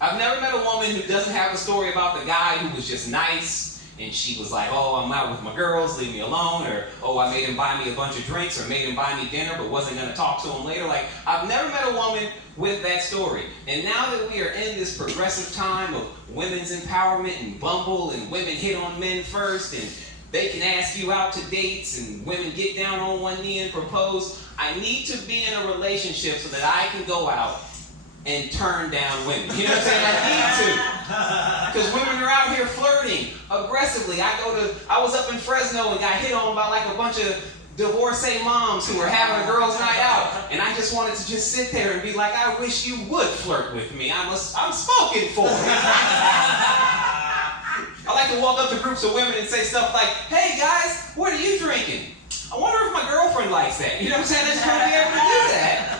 I've never met a woman who doesn't have a story about the guy who was just nice and she was like, oh, I'm out with my girls, leave me alone, or oh, I made him buy me a bunch of drinks or made him buy me dinner but wasn't going to talk to him later. Like, I've never met a woman with that story. And now that we are in this progressive time of women's empowerment and Bumble and women hit on men first and they can ask you out to dates and women get down on one knee and propose, I need to be in a relationship so that I can go out and turn down women. You know what I'm saying? I need to. Because women are out here flirting aggressively. I was up in Fresno and got hit on by like a bunch of divorcee moms who were having a girls' night out. And I just wanted to just sit there and be like, I wish you would flirt with me. I'm spoken for. I like to walk up to groups of women and say stuff like, hey guys, what are you drinking? I wonder if my girlfriend likes that. You know what I'm saying? I just want to be able to do that.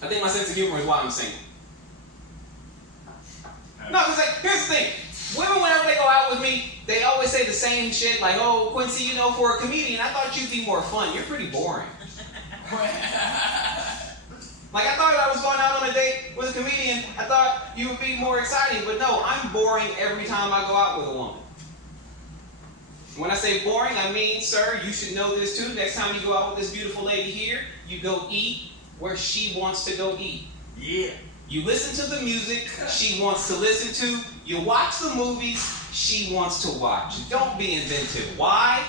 I think my sense of humor is why I'm single. No, because like, here's the thing. Women, whenever they go out with me, they always say the same shit, like, oh, Quincy, you know, for a comedian, I thought you'd be more fun. You're pretty boring. Like, I thought I was going out on a date with a comedian, I thought you would be more exciting, but no, I'm boring every time I go out with a woman. When I say boring, I mean, sir, you should know this too. Next time you go out with this beautiful lady here, you go eat where she wants to go eat. Yeah. You listen to the music she wants to listen to. You watch the movies she wants to watch. Don't be inventive. Why?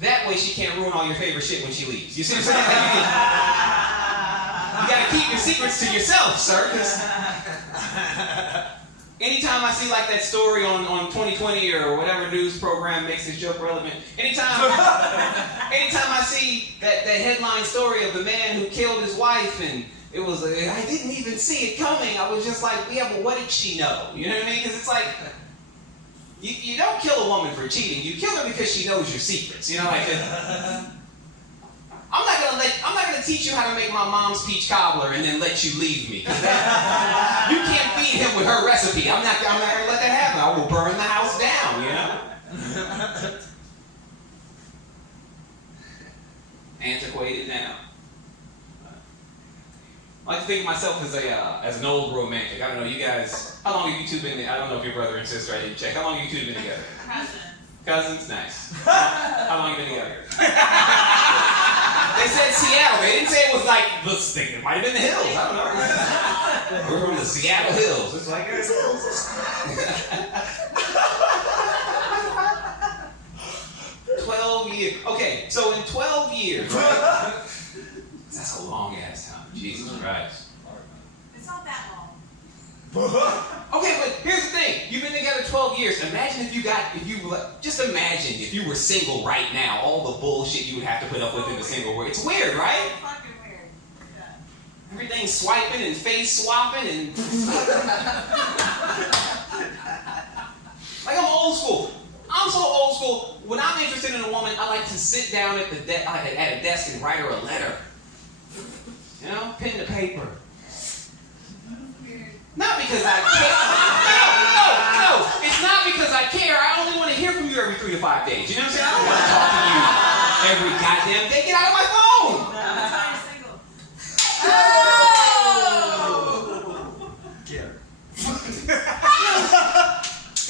That way she can't ruin all your favorite shit when she leaves. You see what I'm saying? You gotta keep your secrets to yourself, sir. Because anytime I see like that story on 2020 or whatever news program makes this joke relevant, anytime I see that headline story of the man who killed his wife and it was, I didn't even see it coming. I was just like, yeah, but what did she know? You know what I mean? Because it's like, you don't kill a woman for cheating. You kill her because she knows your secrets. You know, like I'm not gonna teach you how to make my mom's peach cobbler and then let you leave me. You can't feed him with her recipe. I'm not gonna let that happen. I will burn the house down. You know. Antiquated now. I like to think of myself as an old romantic. I don't know, you guys, how long have you two been together? I don't know if you're brother and sister, I didn't check. How long have you two been together? Cousins. Cousins? Nice. How long have you been together? They said Seattle. They didn't say it was like the state. It might have been the hills. I don't know. We're from the Seattle hills. It's like it's hills. 12 years. Okay, so in 12 years, right? That's a long ass time. Jesus Christ. It's not that long. Okay, but here's the thing. You've been together 12 years. Imagine if you were single right now, all the bullshit you would have to put up with in the single world. It's weird, right? Fucking weird. Yeah. Everything's swiping and face swapping and... Like, I'm old school. I'm so old school. When I'm interested in a woman, I like to sit down at a desk and write her a letter. You know, pen to paper. Not because I care. No. It's not because I care. I only want to hear from you every 3 to 5 days. You know what I'm saying? I don't want to talk to you every goddamn day. Get out of my phone. That's why you're single.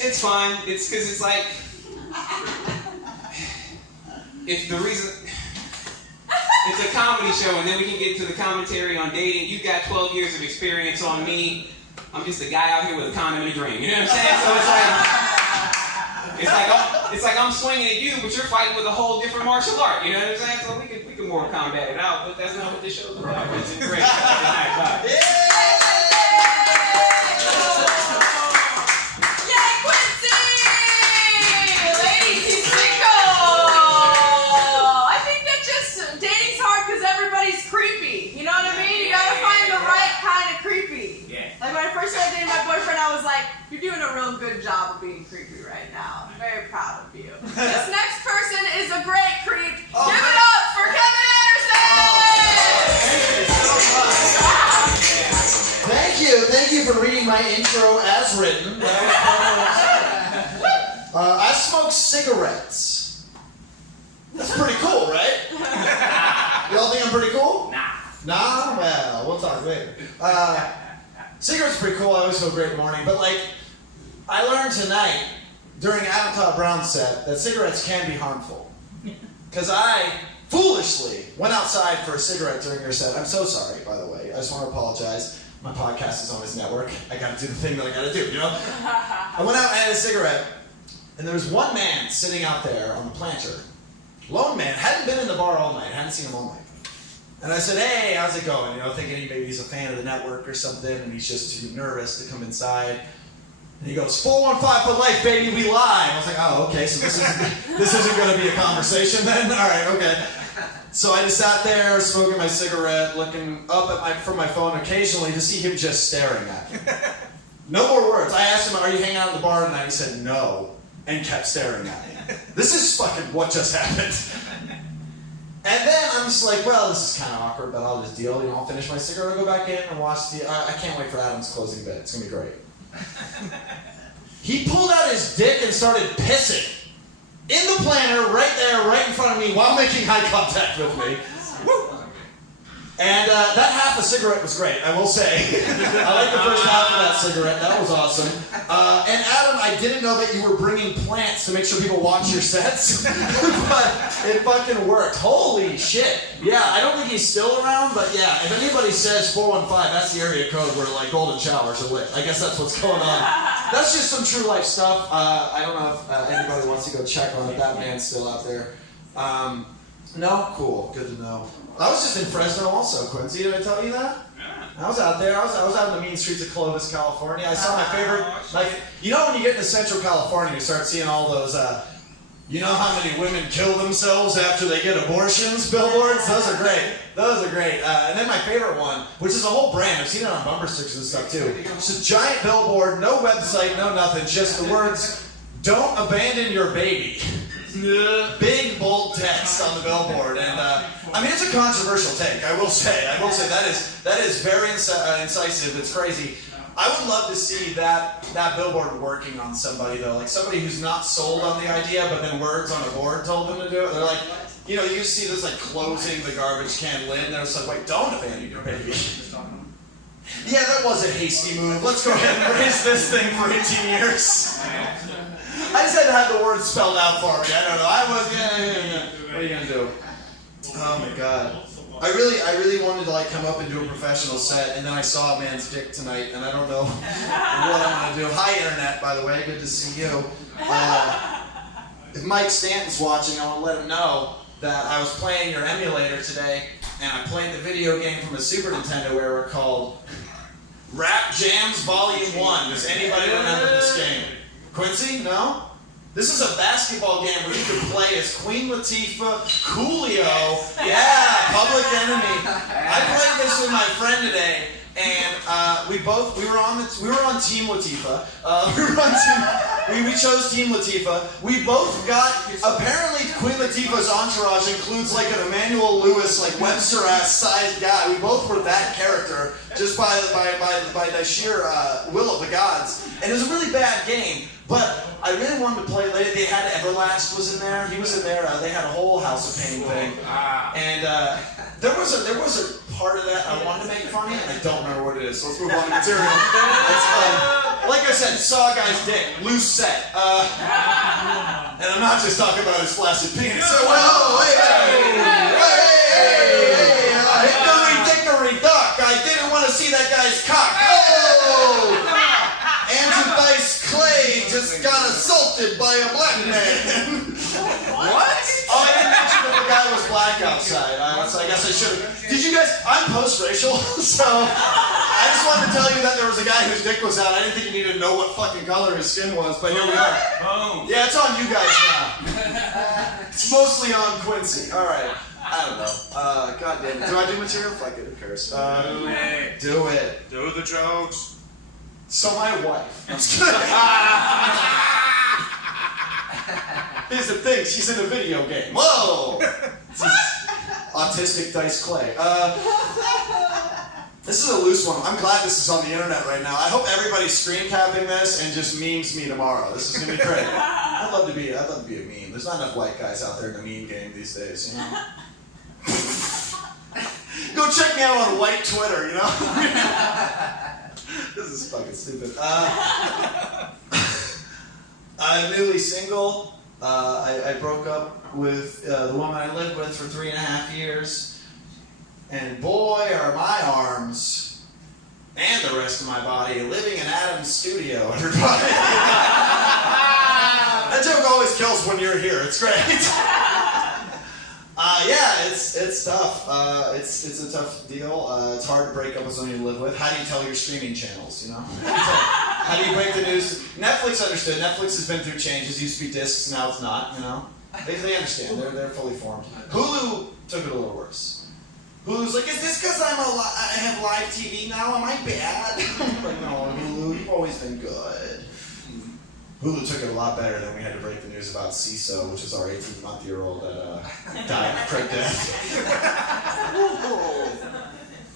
It's fine. It's because it's like, if the reason, it's a comedy show, and then we can get to the commentary on dating. You've got 12 years of experience on me. I'm just a guy out here with a condom and a dream. You know what I'm saying? So it's like I'm swinging at you, but you're fighting with a whole different martial art. You know what I'm saying? So we can more combat it out, but that's not what this show's about. It's great. Good night. Bye. Yay, Quincy! Ladies, he's single! I think that just dating's hard because everybody's creepy. You know what I mean? You gotta find the right kind of creepy. Yeah. Like when I first started dating my boyfriend, I was like, you're doing a real good job of being creepy right now. I'm very proud of you. This next person is a great creep. Give it up for Kevin Anderson! Thank you for reading my intro as written. I smoke cigarettes. That's pretty cool, right? Y'all think I'm pretty cool? Nah? Well, we'll talk later. Cigarettes are pretty cool. I always feel great in the morning. But, like, I learned tonight, during Adam Todd Brown's set, that cigarettes can be harmful. Because I foolishly went outside for a cigarette during your set. I'm so sorry, by the way. I just want to apologize. My podcast is on his network. I gotta do the thing that I gotta do, you know? I went out and had a cigarette, and there was one man sitting out there on the planter. Lone man, hadn't been in the bar all night, hadn't seen him all night. And I said, hey, how's it going? You know, thinking maybe he's a fan of the network or something, and he's just too nervous to come inside. And he goes, 415 for life, baby, we live. I was like, oh, okay, so this isn't going to be a conversation then? All right, okay. So I just sat there, smoking my cigarette, looking up from my phone occasionally to see him just staring at me. No more words. I asked him, are you hanging out at the bar tonight? He said, no, and kept staring at me. This is fucking what just happened. And then I'm just like, well, this is kind of awkward, but I'll just deal. You know, I'll finish my cigarette, I'll go back in and watch the... I can't wait for Adam's closing bit. It's going to be great. He pulled out his dick and started pissing. In the planter, right there, right in front of me, while making eye contact with me. And that half a cigarette was great, I will say. I like the first half of that cigarette. That was awesome. And Adam, I didn't know that you were bringing plants to make sure people watch your sets. But it fucking worked. Holy shit. Yeah, I don't think he's still around, but yeah, if anybody says 415, that's the area code where, like, golden showers are lit. I guess that's what's going on. That's just some true life stuff. I don't know if anybody wants to go check on it. That man's still out there. No? Cool. Good to know. I was just in Fresno also, Quincy. Did I tell you that? I was out there. I was out in the mean streets of Clovis, California. I saw my favorite, like, you know when you get into Central California, you start seeing all those, you know how many women kill themselves after they get abortions billboards? Those are great. Those are great. And then my favorite one, which is a whole brand. I've seen it on bumper stickers and stuff too. It's a giant billboard, no website, no nothing, just the words, "Don't abandon your baby." Big bold text on the billboard, and I mean, it's a controversial take. I will say that is very incisive. It's crazy. I would love to see that billboard working on somebody though, like somebody who's not sold on the idea, but then words on a board told them to do it. They're like, you know, you see this like closing the garbage can lid, and they're just like, wait, don't abandon your baby. Yeah, that was a hasty move. Let's go ahead and raise this thing for 18 years. I just had to have the words spelled out for me. I don't know. Yeah. What are you gonna do? Oh my god. I really wanted to like come up and do a professional set, and then I saw a man's dick tonight, and I don't know what I'm gonna do. Hi, internet, by the way. Good to see you. If Mike Stanton's watching, I want to let him know that I was playing your emulator today, and I played the video game from a Super Nintendo era called Rap Jams Volume 1. Does anybody remember this game? Quincy? No? This is a basketball game where you can play as Queen Latifah, Coolio, yeah, Public Enemy. I played this with my friend today, and we were on Team Latifah. We chose Team Latifah. We both got, apparently Queen Latifah's entourage includes like an Emmanuel Lewis, like Webster-ass sized guy. We both were that character just by the sheer will of the gods. And it was a really bad game, but I really wanted to play. They had Everlast was in there. He was in there. They had a whole House of Pain thing, and there was a part of that I wanted to make funny, and I don't remember what it is. So let's move on to material. Like I said, saw a guy's dick, loose set, and I'm not just talking about his flaccid penis. So hickory duck. I didn't want to see that guy's cock. Oh. Andrew Dice Clay just got assaulted by a black man. What? Oh, I didn't mention that the guy was black outside. So I guess I should have. Did you guys? I'm post-racial, so I just wanted to tell you that there was a guy whose dick was out. I didn't think you needed to know what fucking color his skin was, but here we are. Yeah, it's on you guys now. It's mostly on Quincy. All right. I don't know. God damn it. Do I do material? Fuck it. Who cares? Do it. Do the jokes. So my wife. I'm just kidding. Here's the thing. She's in a video game. Whoa. Autistic Dice Clay. This is a loose one. I'm glad this is on the internet right now. I hope everybody's screen capping this and just memes me tomorrow. This is gonna be great. I'd love to be a meme. There's not enough white guys out there in the meme game these days, you know. Go check me out on white Twitter, you know. This is fucking stupid. I'm newly single. I broke up with the woman I lived with for 3.5 years. And boy, are my arms and the rest of my body living in Adam's studio, everybody. That joke always kills when you're here. It's great. Yeah, it's tough. It's a tough deal. It's hard to break up with someone you live with. How do you tell your streaming channels, you know? How do you break the news? Netflix understood. Netflix has been through changes. It used to be discs, now it's not, you know? They understand. They're fully formed. Hulu took it a little worse. Hulu's like, is this because I have live TV now? Am I bad? I'm like, no, Hulu, you've always been good. Hulu took it a lot better than we had to break the news about CISO, which is our 18-month-year-old that died of quick death.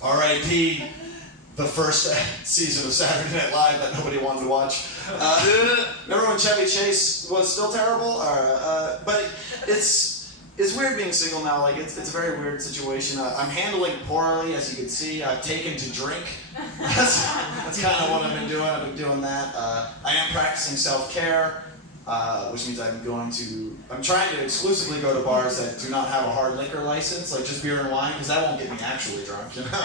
R.I.P. the first season of Saturday Night Live that nobody wanted to watch. Remember when Chevy Chase was still terrible? But it's weird being single now. Like it's a very weird situation. I'm handling it poorly, as you can see. I've taken to drink. That's kind of what I've been doing. I've been doing that. I am practicing self-care, which means I'm trying to exclusively go to bars that do not have a hard liquor license, like just beer and wine, because that won't get me actually drunk, you know?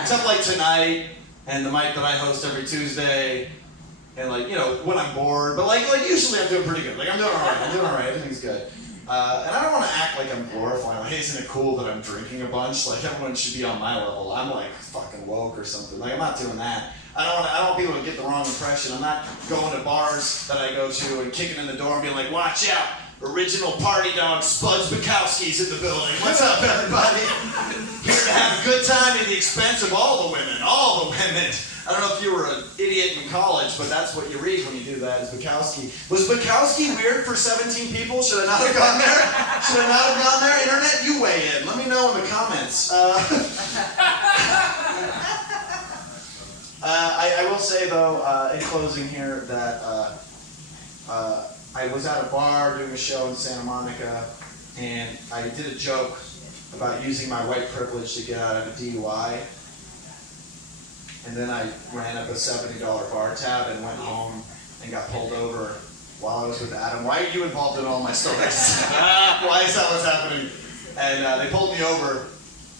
Except like tonight, and the mic that I host every Tuesday, and like, you know, when I'm bored. But like usually I'm doing pretty good. Like I'm doing all right. Everything's good. And I don't want to act like I'm glorifying. Like, hey, isn't it cool that I'm drinking a bunch? Like, everyone should be on my level. I'm like fucking woke or something. Like, I'm not doing that. I don't want people to get the wrong impression. I'm not going to bars that I go to and kicking in the door and being like, watch out, original party dog Spuds Bukowski's in the building. What's up, everybody? Here to have a good time at the expense of all the women. All the women. I don't know if you were an idiot in college, but that's what you read when you do that, is Bukowski. Was Bukowski weird for 17 people? Should I not have gone there? Should I not have gone there? Internet, you weigh in. Let me know in the comments. I will say, though, in closing here, that I was at a bar doing a show in Santa Monica, and I did a joke about using my white privilege to get out of a DUI. And then I ran up a $70 bar tab and went home and got pulled over while I was with Adam. Why are you involved in all my stories? Why is that what's happening? And they pulled me over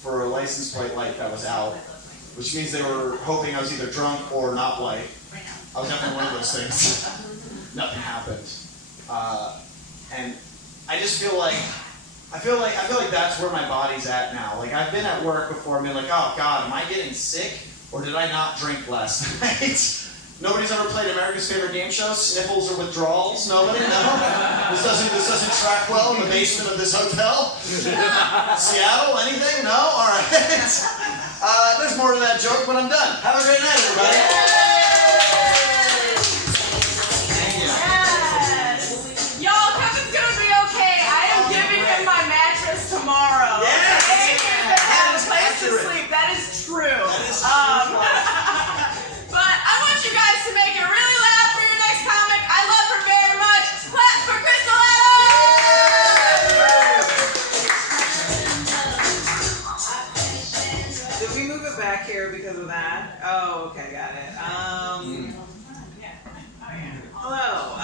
for a license plate light that was out, which means they were hoping I was either drunk or not white. I was definitely one of those things. Nothing happened. And I just feel like that's where my body's at now. Like, I've been at work before and been like, oh God, am I getting sick? Or did I not drink last night? Nobody's ever played America's Favorite Game Show? Sniffles or withdrawals? Nobody? No? This doesn't track well in the basement of this hotel? Seattle? Anything? No? Alright. There's more to that joke, but I'm done. Have a great night, everybody. Yes. Y'all, Kevin's gonna be okay. I am giving him my mattress tomorrow. Yes. Okay? And a place to sleep. That is true. But I want you guys to make it really loud for your next comic. I love her very much. Clap for Kristal. Did we move it back here because of that? Oh, okay, got it. Hello.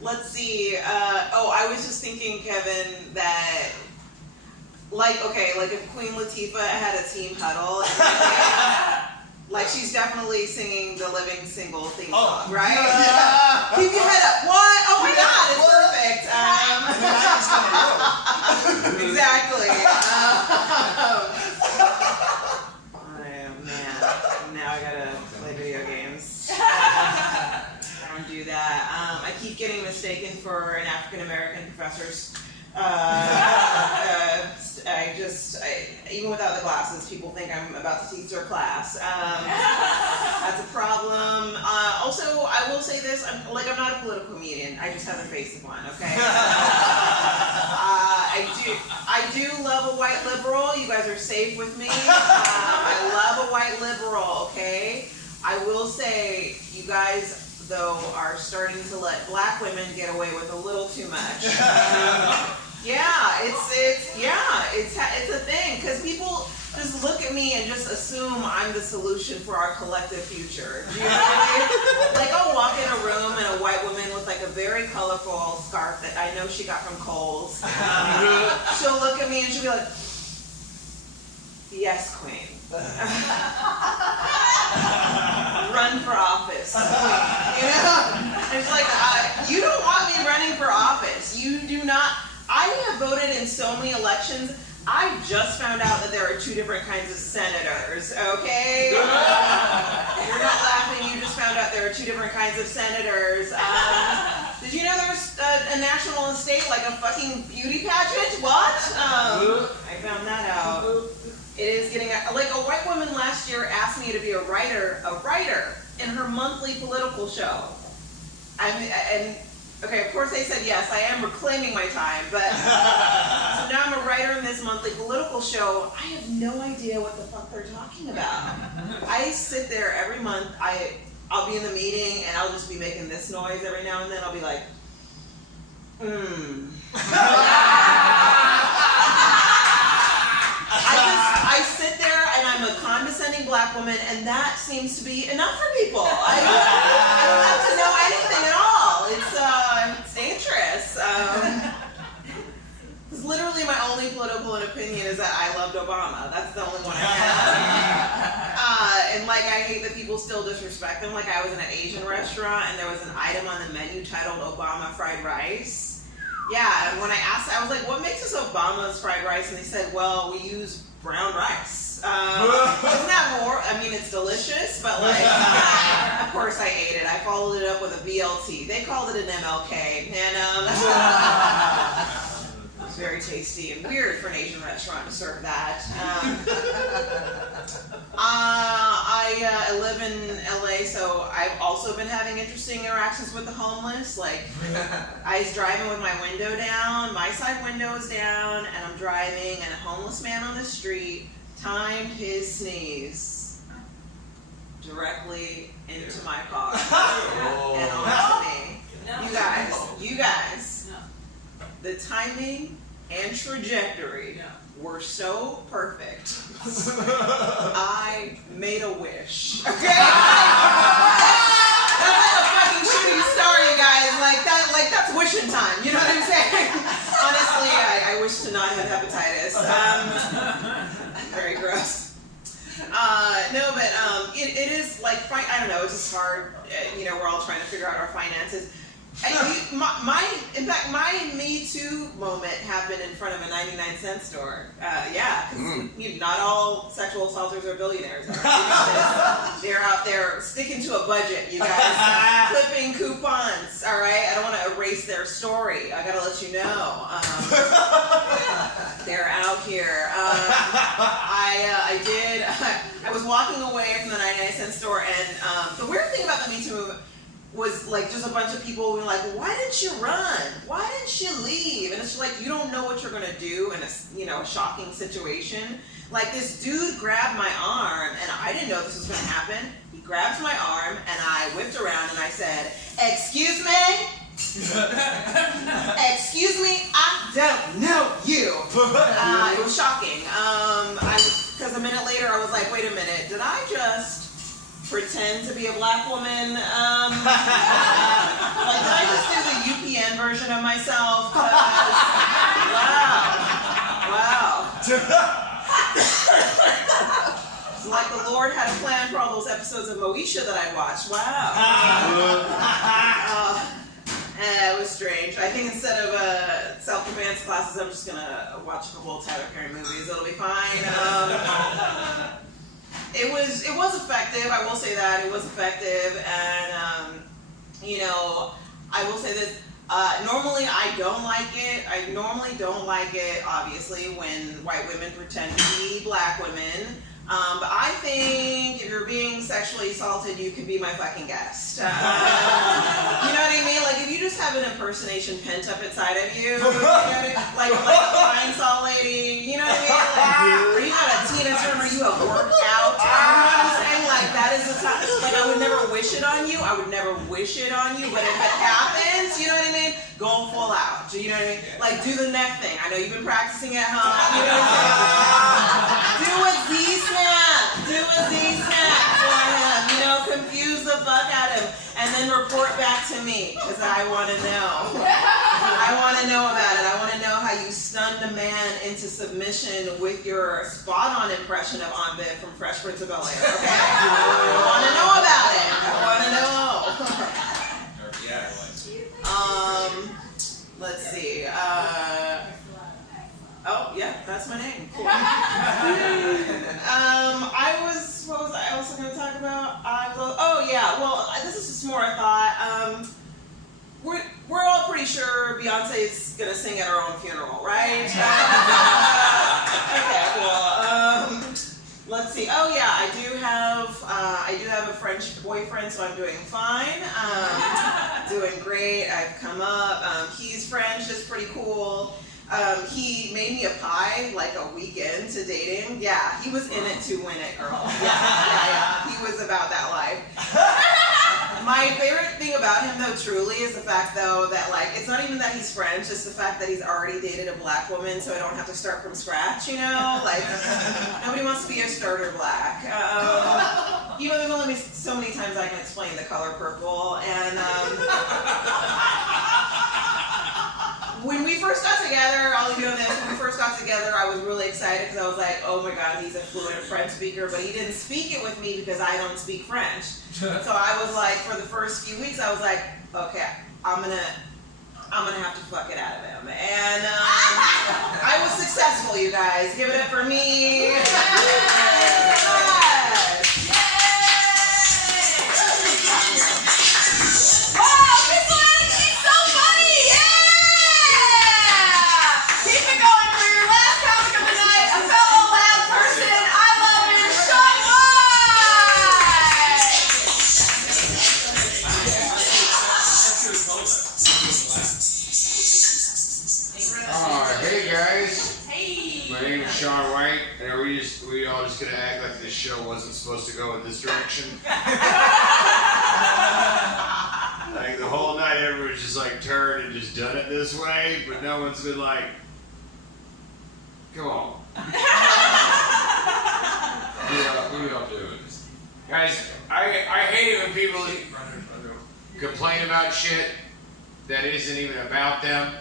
Let's see. I was just thinking, Kevin, that like if Queen Latifah had a team huddle, like she's definitely singing the Living Single theme song, right? Yeah. Keep your head up. What? Oh my God, it's perfect. Exactly. Man, now I gotta play video games. I don't do that. I keep getting mistaken for an African American professor's. Even without the glasses, people think I'm about to teach their class. That's a problem. Also, I will say this: I'm not a political comedian. I just have the face of one. Okay. I do love a white liberal. You guys are safe with me. I love a white liberal. Okay. I will say, you guys, though, are starting to let black women get away with a little too much. It's a thing, because people just look at me and just assume I'm the solution for our collective future. Do you know what I mean? Like, I'll walk in a room and a white woman with like a very colorful scarf that I know she got from Kohl's. She'll look at me and she'll be like, "Yes, Queen." Run for office. You know? It's like, you don't want me running for office. You do not. I have voted in so many elections. I just found out that there are two different kinds of senators, okay? You're not laughing, you just found out there are two different kinds of senators. Did you know there's a national and state, like a fucking beauty pageant? What? I found that out. It is getting, like a white woman last year asked me to be a writer in her monthly political show. Okay, of course I said yes, I am reclaiming my time, but so now I'm a writer in this monthly political show. I have no idea what the fuck they're talking about. I sit there every month, I'll be in the meeting and I'll just be making this noise every now and then. I'll be like, I sit there and I'm a condescending black woman, and that seems to be enough for people. I don't have to know anything at all. It's dangerous. Because literally my only political opinion is that I loved Obama. That's the only one I have. And like, I hate that people still disrespect him. Like, I was in an Asian restaurant and there was an item on the menu titled Obama fried rice. Yeah, and when I asked, I was like, what makes us Obama's fried rice? And they said, well, we use brown rice. Isn't that more? I mean, it's delicious, but like, of course I ate it. I followed it up with a BLT. They called it an MLK, and it's very tasty and weird for an Asian restaurant to serve that. I live in LA, so I've also been having interesting interactions with the homeless. Like, I was driving with my window down, my side window is down, and I'm driving, and a homeless man on the street timed his sneeze directly into my car and onto me. You guys, the timing and trajectory were so perfect. I made a wish. Okay? That's like a fucking shooting star, you guys. Like that's wishing time. You know what I'm saying? Honestly, this. Very gross. No, but it is like, I don't know, it's just hard. We're all trying to figure out our finances. In fact, my Me Too moment happened in front of a 99-cent store. Not all sexual assaulters are billionaires. They're out there sticking to a budget, you guys. Clipping coupons, all right? I don't want to erase their story. I got to let you know. They're out here. I was walking away from the 99-cent store, and the weird thing about the Me Too movement was like just a bunch of people were like, why didn't you run? Why didn't you leave? And it's just like, you don't know what you're gonna do in a shocking situation. Like this dude grabbed my arm, and I didn't know this was gonna happen. He grabbed my arm, and I whipped around, and I said, excuse me? Excuse me, I don't know you. It was shocking. Because a minute later I was like, wait a minute, did I just pretend to be a black woman? Did I just do the UPN version of myself? Wow. It's like the Lord had a plan for all those episodes of Moesha that I watched. Wow. It was strange. I think instead of self-defense classes, I'm just gonna watch a couple of Tyler Perry movies. It'll be fine. It was effective. I will say that it was effective, and I will say this. Normally, I don't like it. I normally don't like it, obviously, when white women pretend to be black women. But I think if you're being sexually assaulted, you can be my fucking guest. You know what I mean? Like if you just have an impersonation pent up inside of you, like a fine saw lady, you know what I mean? Like, or you got a Tina Turner, you have worked out. You know what I'm saying? Like that is the time. Like I would never wish it on you. I would never wish it on you. But if it happens, you know what I mean? Go full out. You know what I mean? Like do the neck thing. I know you've been practicing at home. You know what I'm saying? Do a Z-snap. Do a Z-snap for him. Confuse the fuck out of him. And then report back to me. Because I want to know. I want to know about it. I want to know how you stunned a man into submission with your spot-on impression of Aunt Viv from Fresh Prince of Bel-Air. Okay? I want to know about it. I want to know. Let's see. Oh, yeah, that's my name. Cool. What was I also going to talk about? This is just more a thought. We're all pretty sure Beyonce's going to sing at her own funeral, right? Okay, cool. Let's see. Oh yeah, I do have a French boyfriend, so I'm doing fine. Doing great. I've come up. He's French. It's pretty cool. He made me a pie like a week into dating. Yeah, he was in it to win it, girl. Yeah. He was about that life. My favorite thing about him, though, truly, is the fact, though, that, like, it's not even that he's French, it's the fact that he's already dated a black woman, so I don't have to start from scratch, you know? Like, nobody wants to be a starter black. Even though there's only so many times I can explain the color purple, and, when we first got together, I'll leave you on this, when we first got together, I was really excited because I was like, oh my god, he's a fluent French speaker, but he didn't speak it with me because I don't speak French. So I was like, for the first few weeks, I was like, okay, I'm gonna have to fuck it out of him. And I was successful, you guys. Give it up for me. We all just gonna act like this show wasn't supposed to go in this direction. Like the whole night, everyone's just like turned and just done it this way, but no one's been like, come on. What are y'all doing? Guys, I hate it when people complain about shit that isn't even about them.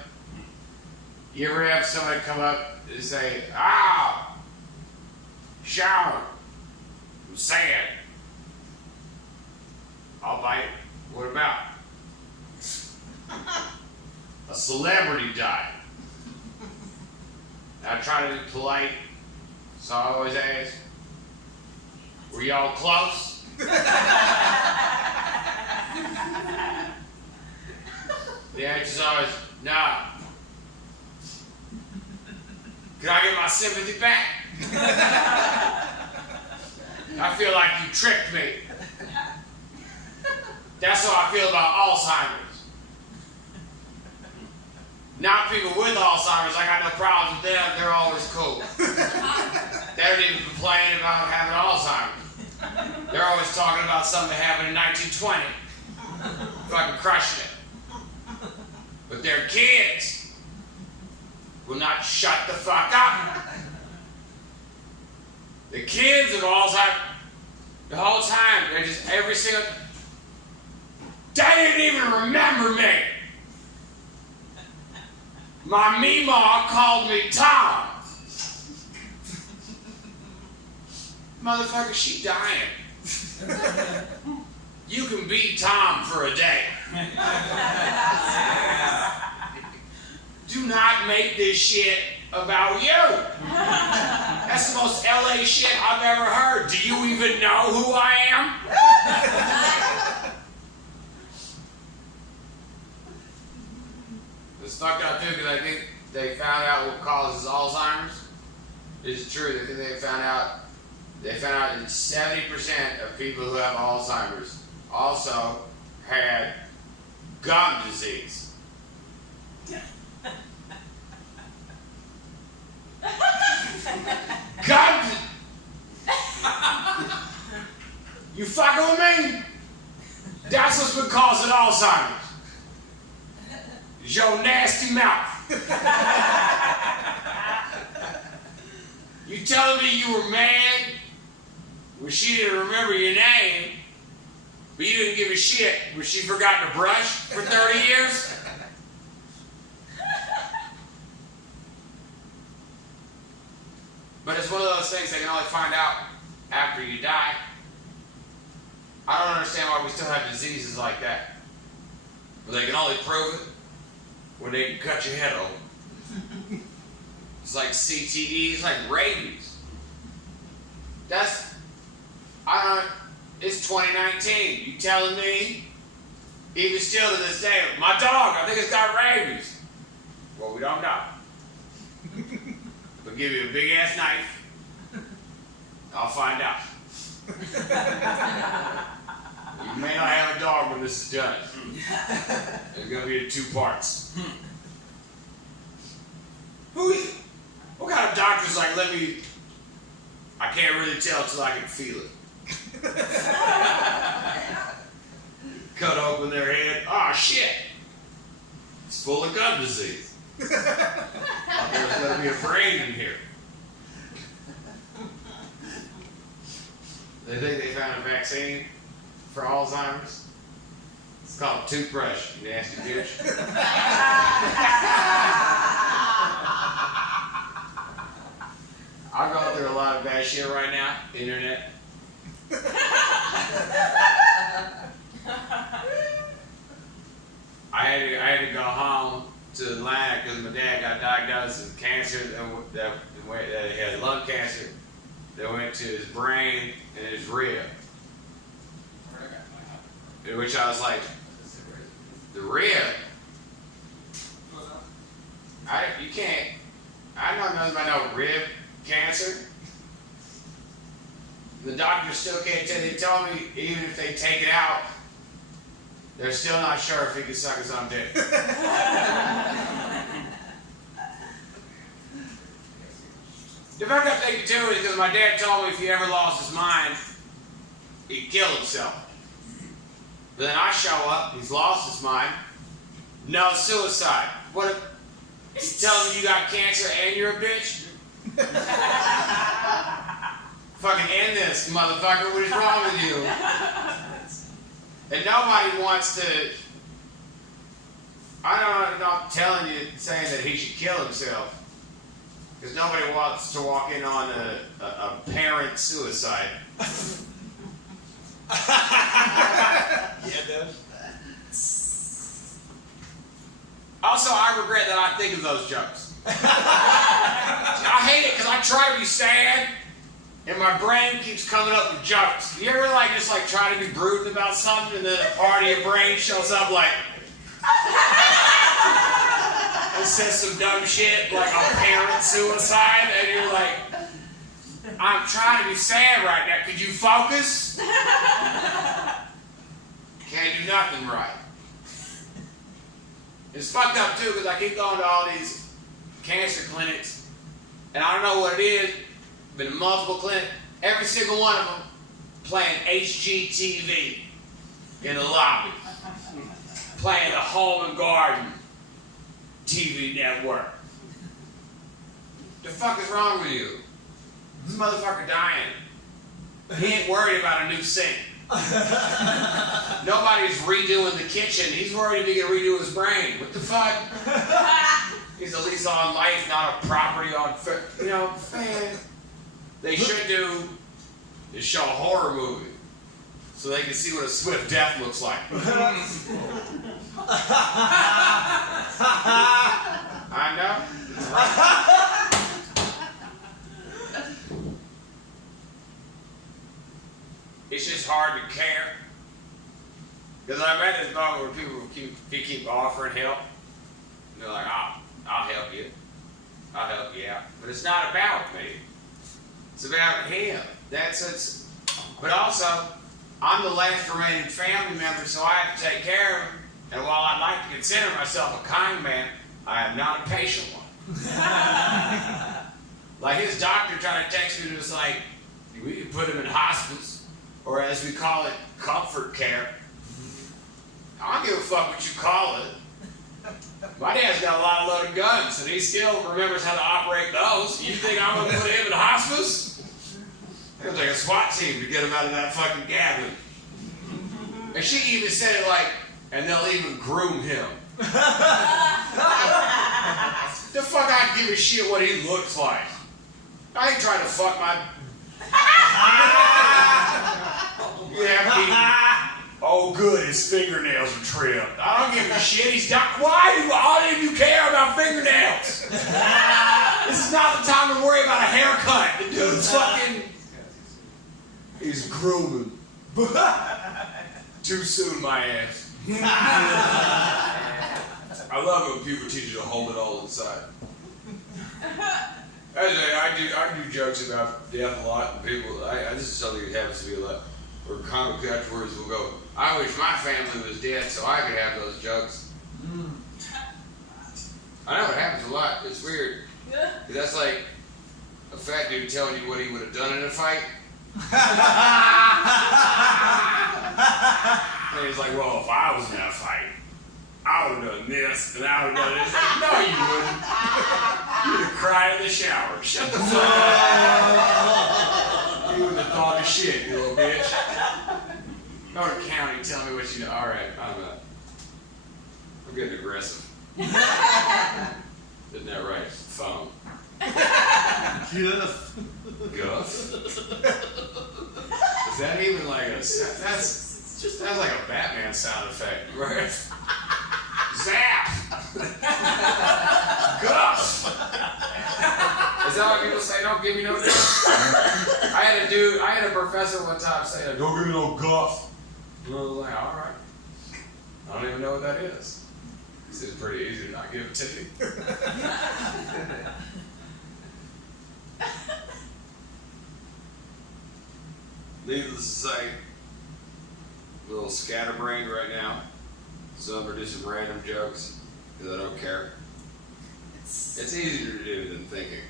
You ever have somebody come up and say, Sean, I'm sad. I'll bite. What about? A celebrity died. I try to be polite, so I always ask, were y'all close? The answer's always, nah. Can I get my sympathy back? I feel like you tricked me. That's how I feel about Alzheimer's. Now people with Alzheimer's, I got no problems with them. They're always cool. They don't even complain about having Alzheimer's. They're always talking about something that happened in 1920. Fucking crushing it. But their kids will not shut the fuck up. The kids of Alzheimer's, the whole time, they're just every single... They didn't even remember me. My Meemaw called me Tom. Motherfucker, she dying. You can be Tom for a day. Do not make this shit about you. That's the most LA shit I've ever heard. Do you even know who I am? It's fucked up too, because I think they found out what causes Alzheimer's. It's true. I think they found out that 70% of people who have Alzheimer's also had gum disease. Gum. You fucking with me? That's what's been causing Alzheimer's. Your nasty mouth. You telling me you were mad when she didn't remember your name, but you didn't give a shit when she forgot to brush for 30 years? But it's one of those things they can only find out after you die. I don't understand why we still have diseases like that. But they can only prove it when they can cut your head open. It's like CTE, it's like rabies. It's 2019. You telling me, even still to this day, my dog, I think it's got rabies. Well, we don't know. But give you a big ass knife, I'll find out. You may not have a dog when this is done. It's gonna be in 2 parts. What kind of doctor's like, I can't really tell till I can feel it. Cut open their head. Oh shit! It's full of gum disease. There's gonna be a brain in here. They think they found a vaccine for Alzheimer's. It's called toothbrush, you nasty bitch. I'm going through a lot of bad shit right now. Internet. I had to go home to Atlanta because my dad got diagnosed with cancer that he had lung cancer that went to his brain and his rib. In which I was like, the rib? You can't. I don't know nothing about no rib cancer. The doctors still can't tell. They tell me even if they take it out, they're still not sure if he can suck his own dick. The fucked up thing too is because my dad told me if he ever lost his mind, he'd kill himself. But then I show up, he's lost his mind. No suicide. What if he's telling me you got cancer and you're a bitch? Fucking end this, motherfucker. What is wrong with you? And nobody wants to I'm not telling you, saying that he should kill himself. Because nobody wants to walk in on a parent suicide. Yeah, dude. Also, I regret that I think of those jokes. I hate it because I try to be sad, and my brain keeps coming up with jokes. You ever just try to be brooding about something, and then a part of your brain shows up like and says some dumb shit like a parent suicide, and you're like, I'm trying to be sad right now. Could you focus? Can't do nothing right. It's fucked up too because I keep going to all these cancer clinics, and I don't know what it is. Been in multiple clinics. Every single one of them playing HGTV in the lobby, playing the Home and Garden TV network. The fuck is wrong with you? This motherfucker dying. He ain't worried about a new sink. Nobody's redoing the kitchen. He's worried if he can redo his brain. What the fuck? He's at least on life, not a property on... man. They should do is show a horror movie so they can see what a swift death looks like. I know. It's just hard to care. Because I'm at this moment where people keep offering help. And they're like, I'll help you. I'll help you out. But it's not about me. It's about him. But also, I'm the last remaining family member, so I have to take care of him. And while I'd like to consider myself a kind man, I am not a patient one. Like his doctor tried to text me and was like, we can put him in hospice. Or as we call it, comfort care. I don't give a fuck what you call it. My dad's got a lot of loaded guns, and he still remembers how to operate those. You think I'm going to put him in hospice? It'll take a SWAT team to get him out of that fucking cabin. And she even said it like, and they'll even groom him. The fuck I give a shit what he looks like. I ain't trying to fuck my... Oh, good, his fingernails are trimmed. I don't give a shit. Why do all of you care about fingernails? This is not the time to worry about a haircut. The dude's fucking... He's grooming. Too soon, my ass. I love it when people teach you to hold it all inside. I do jokes about death a lot, and people. This is something that happens to me a lot. Where comic afterwards will go, I wish my family was dead so I could have those jokes. I know it happens a lot. It's weird. That's like a fat dude telling you what he would have done in a fight. And he's like, well, if I was in that fight, I would have done this, and I would have done this. No, you wouldn't. You'd have cried in the shower. Shut the fuck up. You wouldn't have thought of shit, you little bitch. Go to county, tell me what you know. All right, I'm getting aggressive. Isn't that right? Phone. Guff. Guff. Is that even like a... That's like a Batman sound effect, right? Zap! Guff! Is that why people say, don't give me no guff? I had a professor one time say, don't give me no guff. And I was like, alright. I don't even know what that is. He said, it's pretty easy to not give it to you. Needless to say, a little scatterbrained right now. So I'm going to do some random jokes because I don't care. It's easier to do than thinking.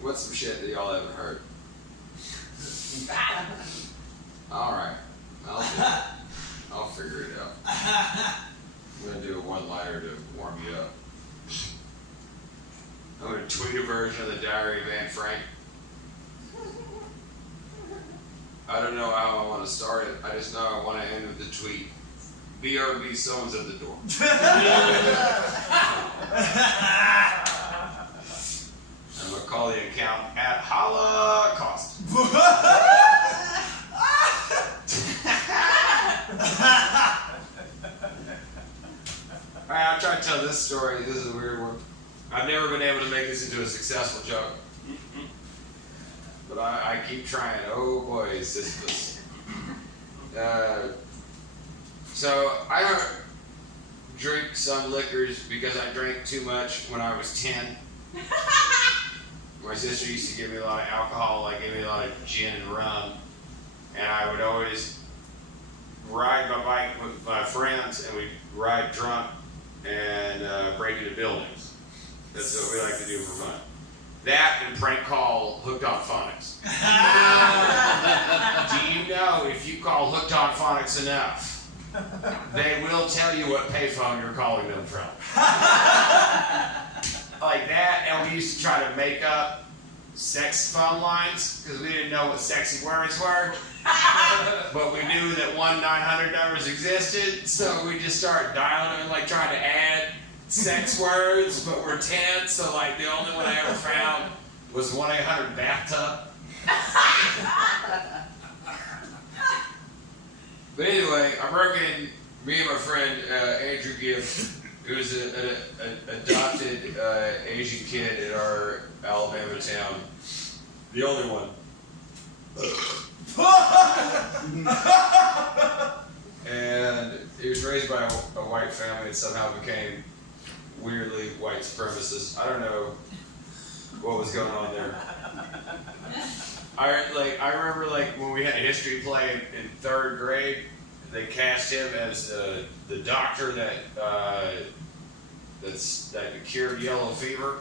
What's some shit that y'all haven't heard? Alright. I'll figure it out. I'm going to do a one-liner to warm you up. I'm going to tweet a version of the Diary of Anne Frank. I don't know how I want to start it. I just know I want to end with the tweet. BRB, someone's at the door. I'm gonna call the account at Holocaust. Alright, I'll try to tell this story. This is a weird one. I've never been able to make this into a successful joke. But I keep trying. Oh boy, is this. So I don't drink some liquors because I drank too much when I was 10. My sister used to give me a lot of alcohol, like give me a lot of gin and rum. And I would always ride my bike with my friends, and we'd ride drunk and break into buildings. That's what we like to do for fun. That and prank call Hooked on Phonics. Do you know if you call Hooked on Phonics enough, they will tell you what payphone you're calling them from. Like that, and we used to try to make up sex phone lines because we didn't know what sexy words were. But we knew that 1-900 numbers existed, so we just started dialing them, like trying to add sex words, but we're 10, so like the only one I ever found was 1-800 bathtub. But anyway, I broke in, me and my friend Andrew Gibb, who's an adopted Asian kid in our Alabama town. The only one. And he was raised by a white family and somehow became weirdly white supremacist. I don't know what was going on there. I remember when we had a history play in 3rd grade, they cast him as the doctor that cured yellow fever.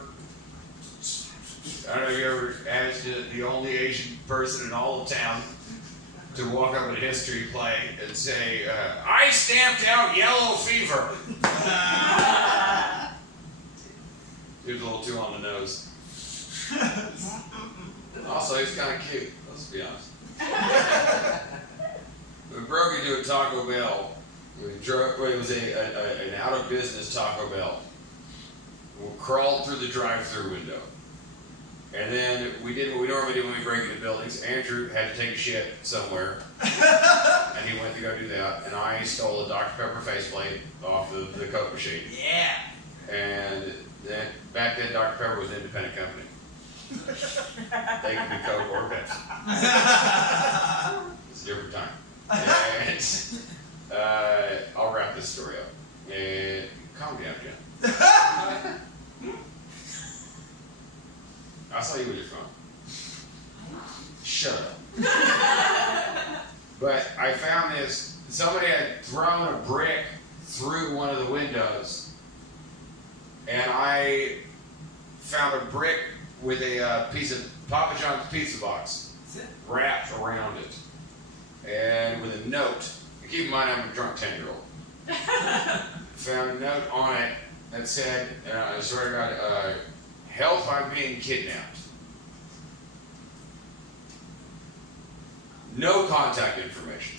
I don't know if you ever asked the only Asian person in all of town to walk up at a history play and say, I stamped out yellow fever. He was a little too on the nose. Also, he's kind of cute, let's be honest. We broke into a Taco Bell. It was an out-of-business Taco Bell. We crawled through the drive-thru window. And then we did what we normally do when we break into buildings. Andrew had to take a shit somewhere. And he went to go do that. And I stole a Dr. Pepper faceplate off the Coke machine. Yeah. And then, back then, Dr. Pepper was an independent company. They could be Coke or Pepsi. It's a different time. And I'll wrap this story up. And calm down, Jen. I saw you with your phone. Shut up. But I found this. Somebody had thrown a brick through one of the windows, and I found a brick with a piece of Papa John's pizza box wrapped around it, and with a note. And keep in mind, I'm a drunk 10-year-old. Found a note on it that said, I swear to God, help, I'm being kidnapped. No contact information.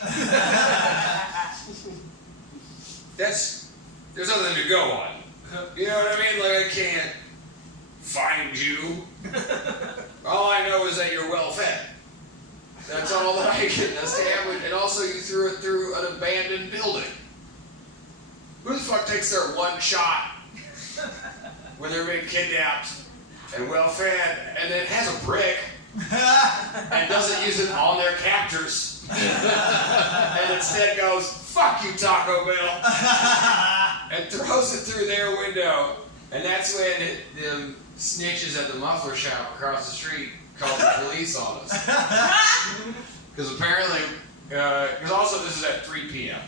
There's nothing to go on. You know what I mean? Like, I can't find you. All I know is that you're well fed. That's all that I can establish. And also, you threw it through an abandoned building. Who the fuck takes their one shot when they're being kidnapped and well fed, and then has a brick and doesn't use it on their captors, and instead goes, fuck you, Taco Bell, and throws it through their window. And that's when the snitches at the muffler shop across the street called the police on us. Because apparently, because also this is at 3 p.m.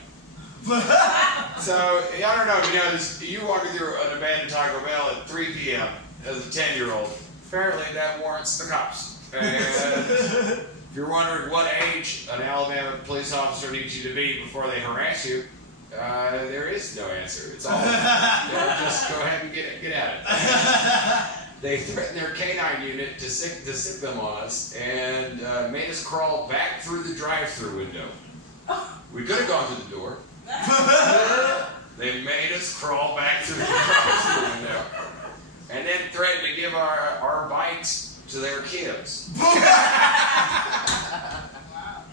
So, I don't know if you know this, you walking through an abandoned Taco Bell at 3 p.m. as a 10-year-old, apparently that warrants the cops. And if you're wondering what age an Alabama police officer needs you to be before they harass you, there is no answer. It's all, just go ahead and get at it. They threatened their canine unit to sick them on us and made us crawl back through the drive-thru window. We could have gone through the door. us crawl back through the drive-through window, and then threatened to give our bikes to their kids.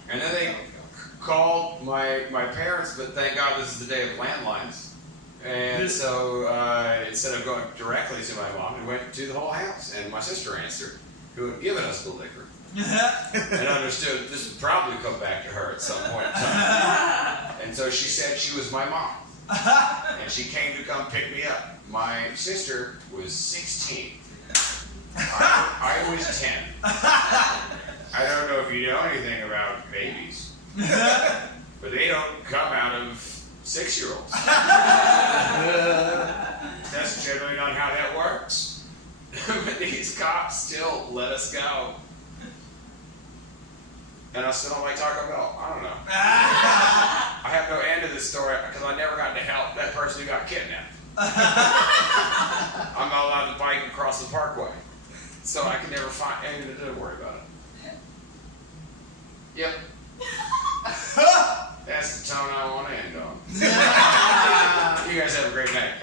And then they called my parents, but thank God this is the day of landlines. And so instead of going directly to my mom, we went to the whole house, and my sister answered, who had given us the liquor, and understood this would probably come back to her at some point in time. And so she said she was my mom, and she came to come pick me up. My sister was 16. I was 10. I don't know if you know anything about babies, but they don't come out of 6-year-olds. That's generally not how that works. But these cops still let us go. And I still don't like Taco Bell. I don't know. I have no end to this story because I never got to help that person who got kidnapped. I'm not allowed to bike across the parkway. So I can never find anything to worry about it. Yep. That's the tone I want to end on. You guys have a great night.